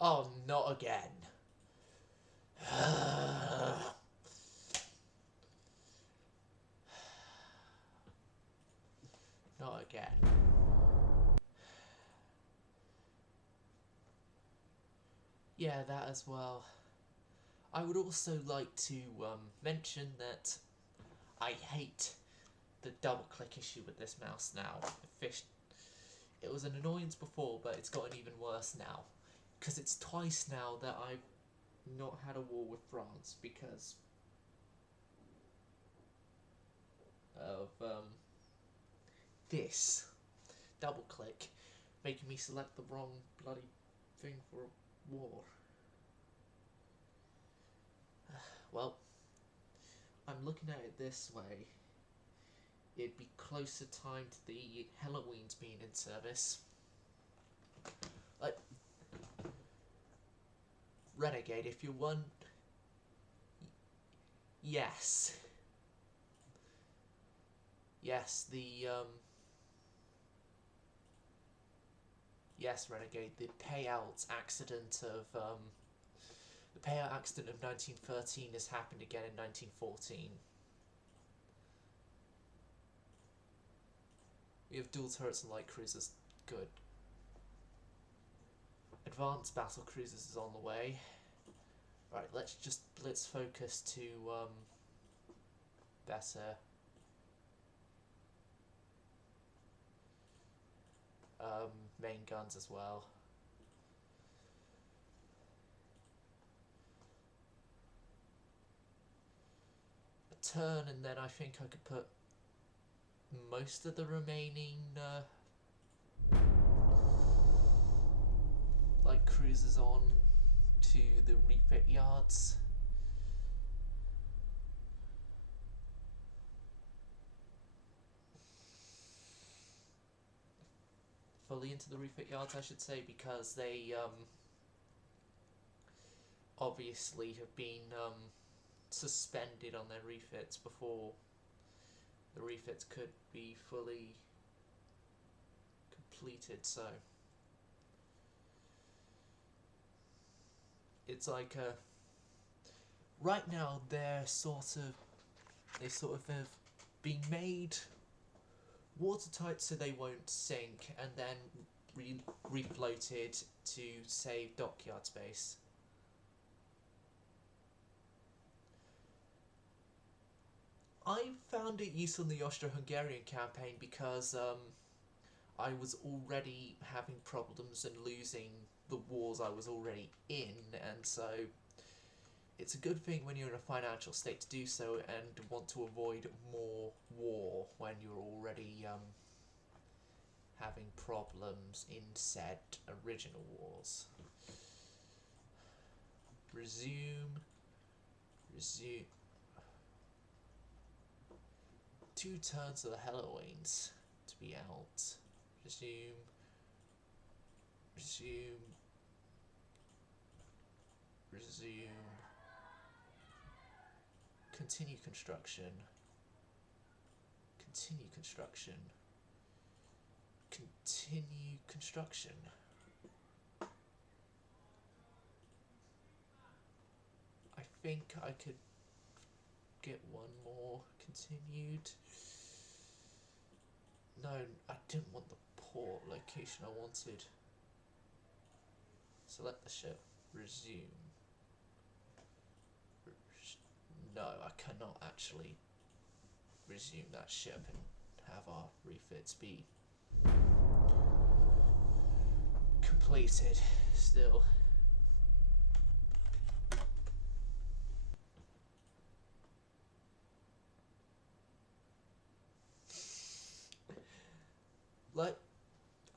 Oh, not again. Not again. Yeah, that as well. I would also like to mention that I hate the double click issue with this mouse now. It was an annoyance before, but it's gotten even worse now. Because it's twice now that I've not had a war with France because of this double click making me select the wrong bloody thing for a war. Well, I'm looking at it this way. It'd be closer time to the Halloween's being in service. Like, Renegade, if you want... Yes. Yes, Yes, Renegade, the payout accident of, the payout accident of 1913 has happened again in 1914. We have dual turrets and light cruisers. Good. Advanced battle cruisers is on the way. Right, let's focus to better main guns as well. A turn, and then I think I could put most of the remaining light cruisers on to the refit yards. Fully into the refit yards, I should say, because they obviously have been suspended on their refits before the refits could be fully completed, so it's like right now they sort of have been made watertight so they won't sink, and then refloated to save dockyard space. I found it useful in the Austro-Hungarian campaign because I was already having problems and losing the wars I was already in, and so it's a good thing when you're in a financial state to do so and want to avoid more war when you're already having problems in said original wars. Resume. 2 turns of the Halloweens to be out. Resume. Continue construction. I think I could get one more continued. No, I didn't want the port location, I wanted... Select the ship. Resume. No, I cannot actually resume that ship and have our refits be completed still. Like,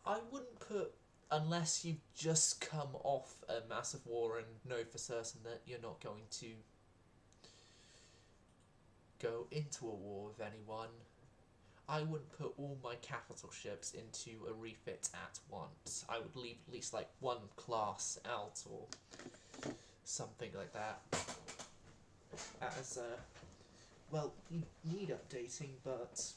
I wouldn't put, unless you've just come off a massive war and know for certain that you're not going to go into a war with anyone, I wouldn't put all my capital ships into a refit at once. I would leave at least like one class out or something like that. As well, you need updating, but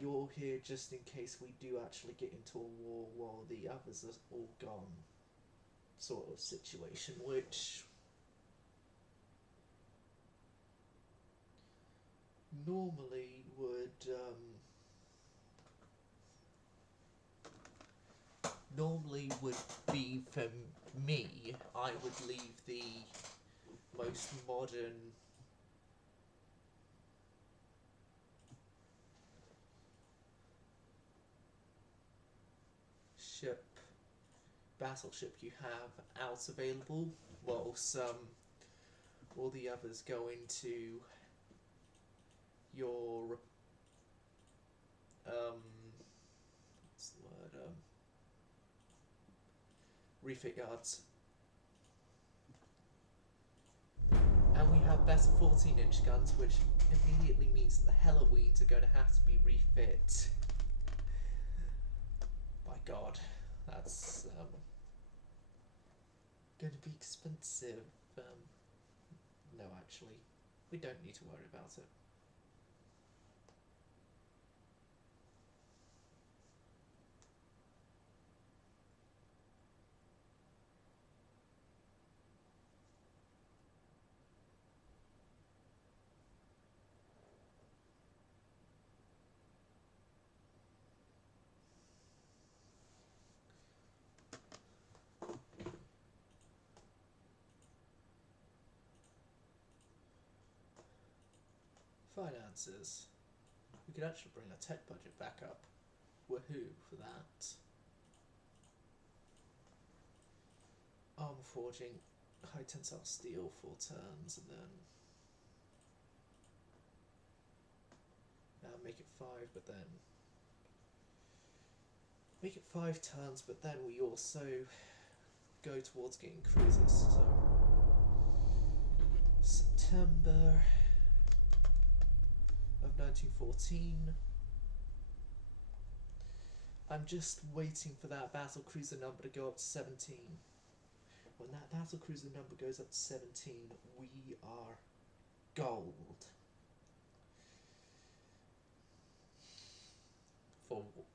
you're here just in case we do actually get into a war while the others are all gone, sort of situation, which normally would be, for me, I would leave the most modern battleship you have out available, whilst all the others go into your what's the word, refit yards. And we have better 14-inch guns, which immediately means that the Halloweens are going to have to be refit. By God, that's going to be expensive. No, actually, we don't need to worry about it. Finances. We could actually bring our tech budget back up. Woohoo for that. Armour forging, high tensile steel, 4 turns, and then make it 5, but then make it 5 turns, but then we also go towards getting cruisers. So September of 1914. I'm just waiting for that battle cruiser number to go up to 17. When that battle cruiser number goes up to 17, we are gold.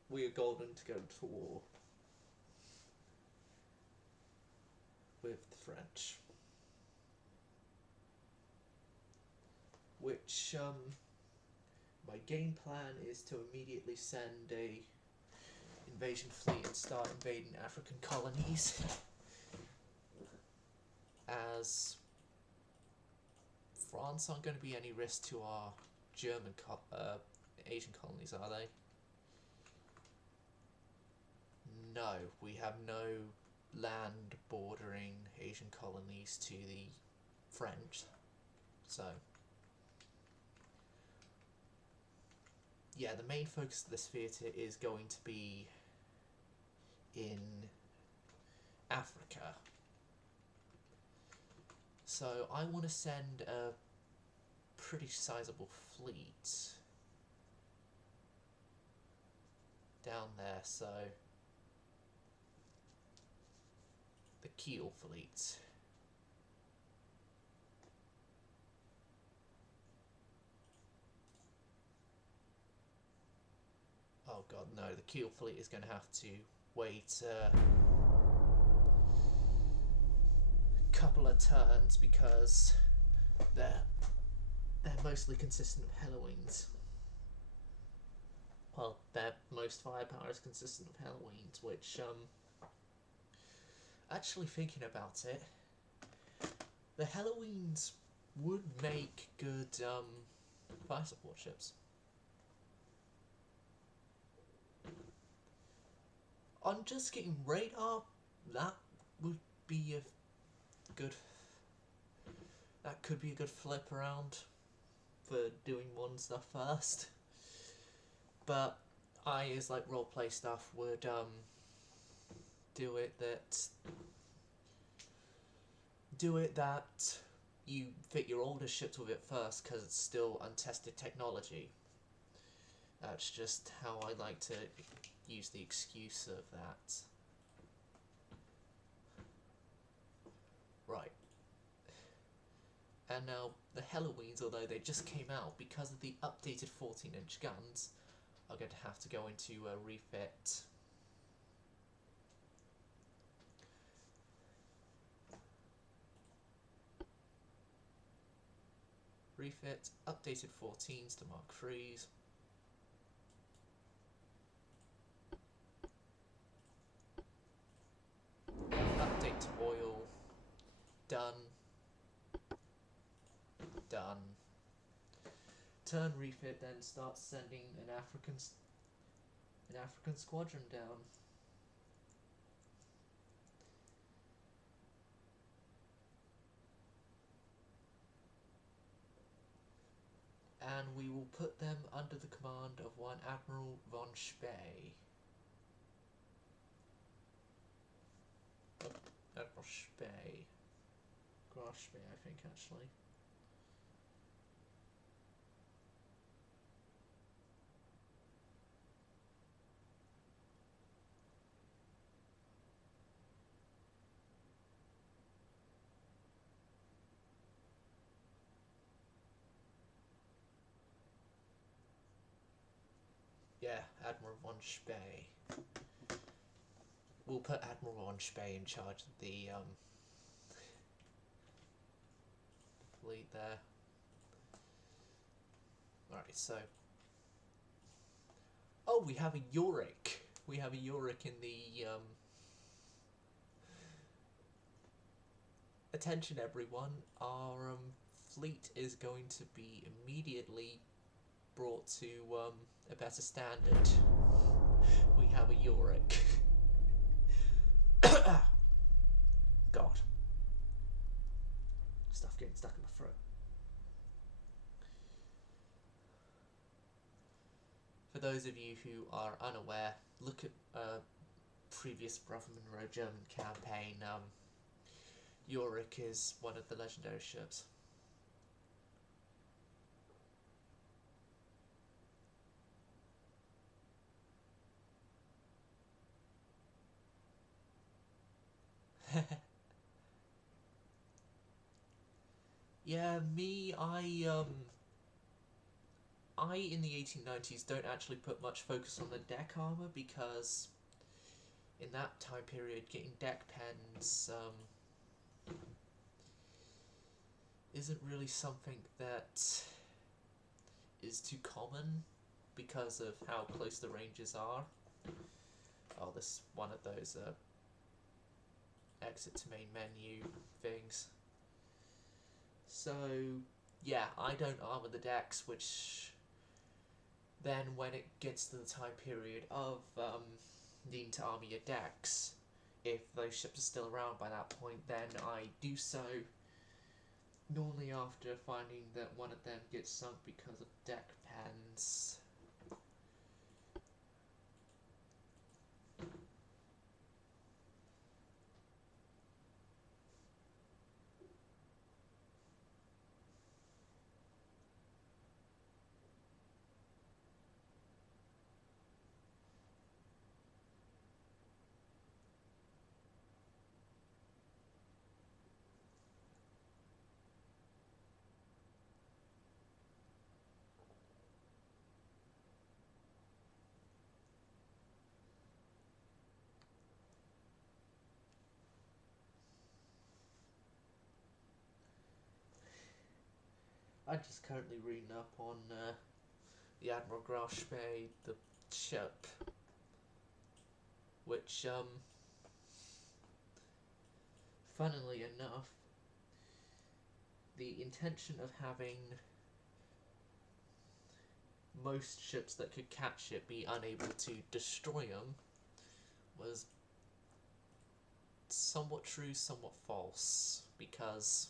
We are golden to go to war with the French. Which, my game plan is to immediately send a invasion fleet and start invading African colonies, as France aren't going to be any risk to our German Asian colonies, are they? no, we have no land bordering Asian colonies to the French. So, yeah, the main focus of this theatre is going to be in Africa. So I want to send a pretty sizable fleet down there, so the Kiel fleet. Oh god, no, the Kiel fleet is going to have to wait a couple of turns because they're mostly consistent of Helloween's. Well, their most firepower is consistent of Helloween's, which, actually thinking about it, the Helloween's would make good, fire support ships. On just getting radar, that would be a good... That could be a good flip around for doing one stuff first. But I, as like roleplay stuff, would do it that you fit your older ships with it first because it's still untested technology. That's just how I like to use the excuse of that. Right. And now the Helloween's, although they just came out, because of the updated 14-inch guns, are going to have to go into a refit. Refit updated 14s to Mark IIIs. Update to oil. Done. Done. Turn refit, then start sending an African squadron down. And we will put them under the command of one Admiral von Spee. Oh, Admiral Spee. Graf Spee, I think, actually. Yeah, Admiral von Spee. We'll put Admiral von Spee in charge of the fleet there. Alright, so... Oh, we have a Yorick! We have a Yorick in the... Attention everyone, our fleet is going to be immediately brought to a better standard. We have a Yorick. God. Stuff getting stuck in my throat. For those of you who are unaware, look at previous Brother Monroe German campaign. Yorick is one of the legendary ships. Yeah, me, I in the 1890s don't actually put much focus on the deck armour because in that time period getting deck pens isn't really something that is too common because of how close the ranges are. Oh, this is one of those exit to main menu things. So, yeah, I don't armour the decks, which then when it gets to the time period of need to army your decks. If those ships are still around by that point, then I do so normally after finding that one of them gets sunk because of deck pens. I'm just currently reading up on the Admiral Grashme, the ship, which, funnily enough, the intention of having most ships that could catch it be unable to destroy them was somewhat true, somewhat false, because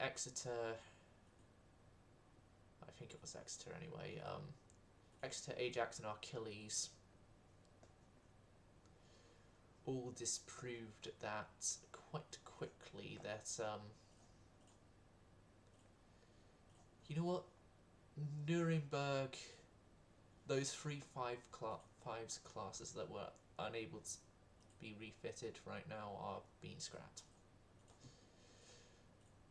Exeter, I think it was Exeter anyway, Exeter, Ajax and Achilles all disproved that quite quickly that, you know what, Nuremberg, those 3-5 classes that were unable to be refitted right now are being scrapped.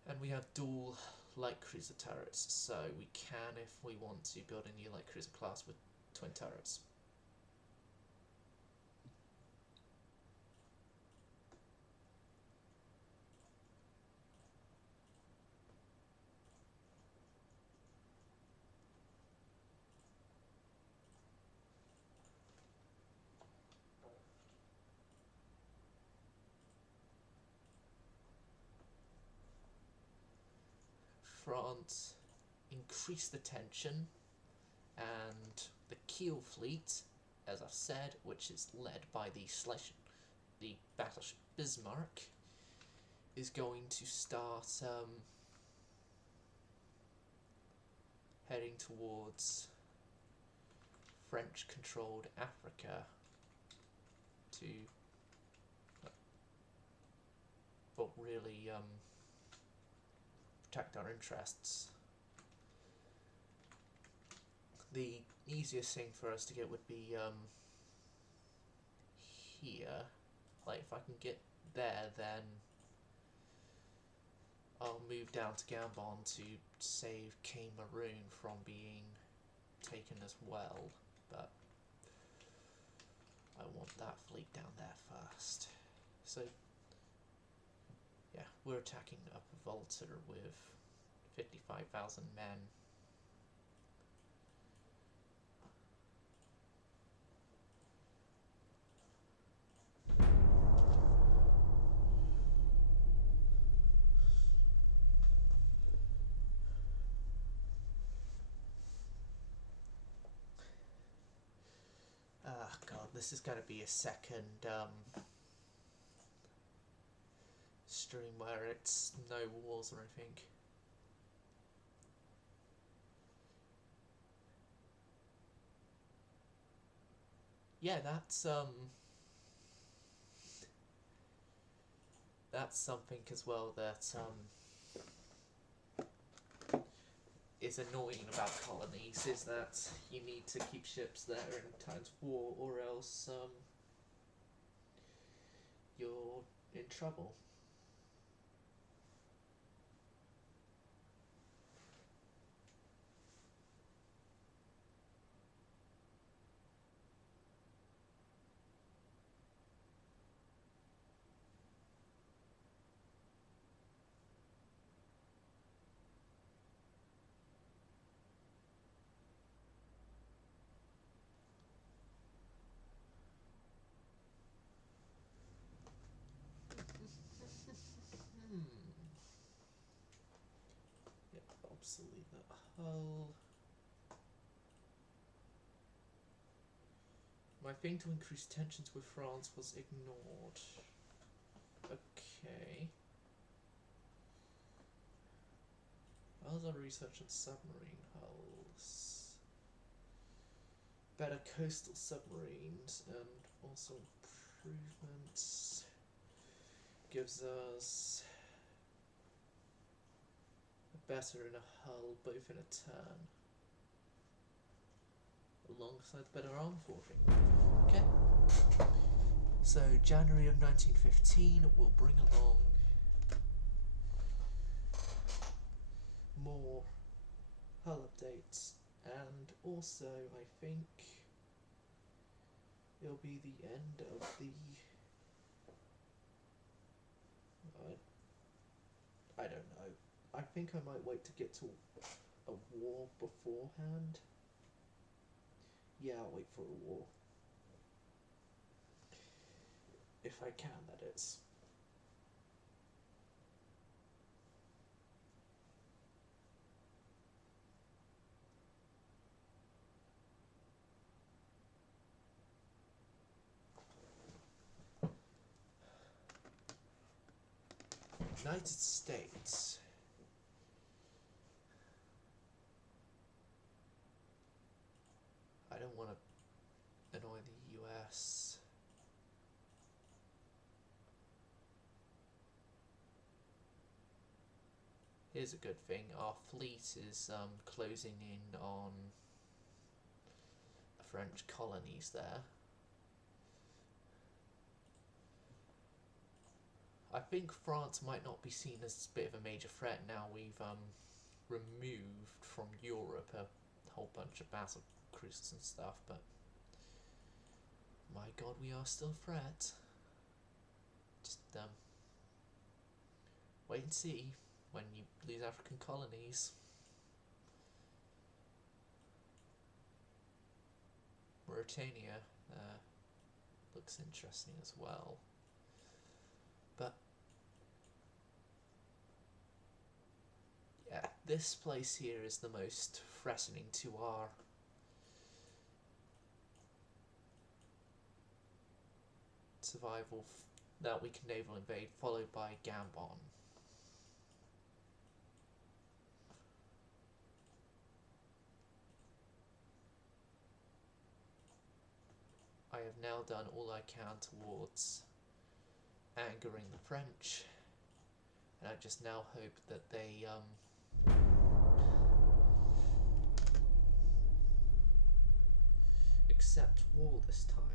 And we have dual light cruiser turrets, so we can, if we want to, build a new light cruiser class with twin turrets. France increased the tension, and the Kiel fleet, as I've said, which is led by the battleship Bismarck, is going to start heading towards French-controlled Africa to, well, really protect our interests. The easiest thing for us to get would be here. Like, if I can get there, then I'll move down to Gambon to save Cameroon from being taken as well, but I want that fleet down there first. So, yeah, we're attacking Upper Volta with 55,000 men. Ah, God, this is going to be a second stream where it's no wars or anything. Yeah, that's something as well that is annoying about colonies, is that you need to keep ships there in times of war, or else you're in trouble. Yep, obsolete that hull. My thing to increase tensions with France was ignored. Okay. How's our research on submarine hulls? Better coastal submarines and also improvements. Gives us a better in a hull, both in a turn. Alongside better arm forging. Okay. So January of 1915 will bring along more hull updates, and also I think it'll be the end of the I don't know. I think I might wait to get to a war beforehand. Yeah, I'll wait for a war. If I can, that is. United States. I don't want to annoy the US. Here's a good thing, our fleet is closing in on the French colonies there. I think France might not be seen as a bit of a major threat now we've removed from Europe a whole bunch of battle cruisers and stuff, but my god, we are still a threat. Just wait and see when you lose African colonies. Mauritania looks interesting as well. But yeah, this place here is the most threatening to our survival, that we can naval invade, followed by Gabon. I have now done all I can towards angering the French, and I just now hope that they accept war this time.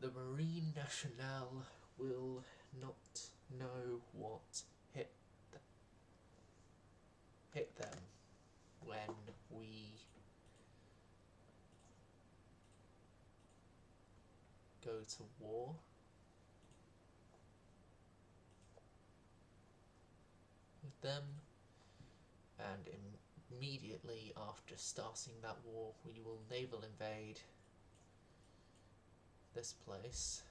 The Marine Nationale will not know what hit them when we go to war. With them, and immediately after starting that war we will naval invade this place.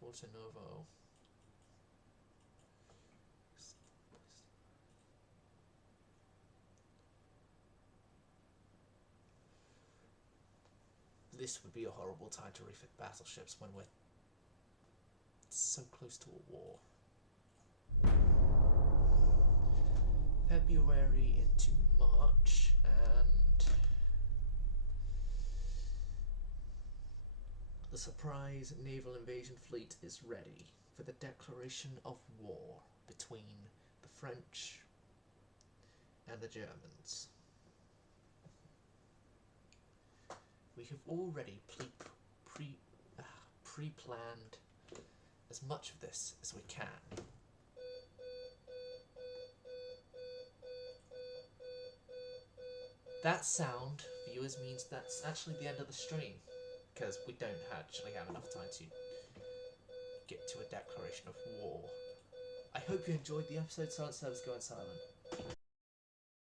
Porto Novo. This would be a horrible time to refit battleships when we're so close to a war. February into March, and the surprise naval invasion fleet is ready for the declaration of war between the French and the Germans. We have already pre-planned as much of this as we can. That sound, viewers, means that's actually the end of the stream. because we don't actually have enough time to get to a declaration of war. I hope you enjoyed the episode. Silent Servers Go Silent.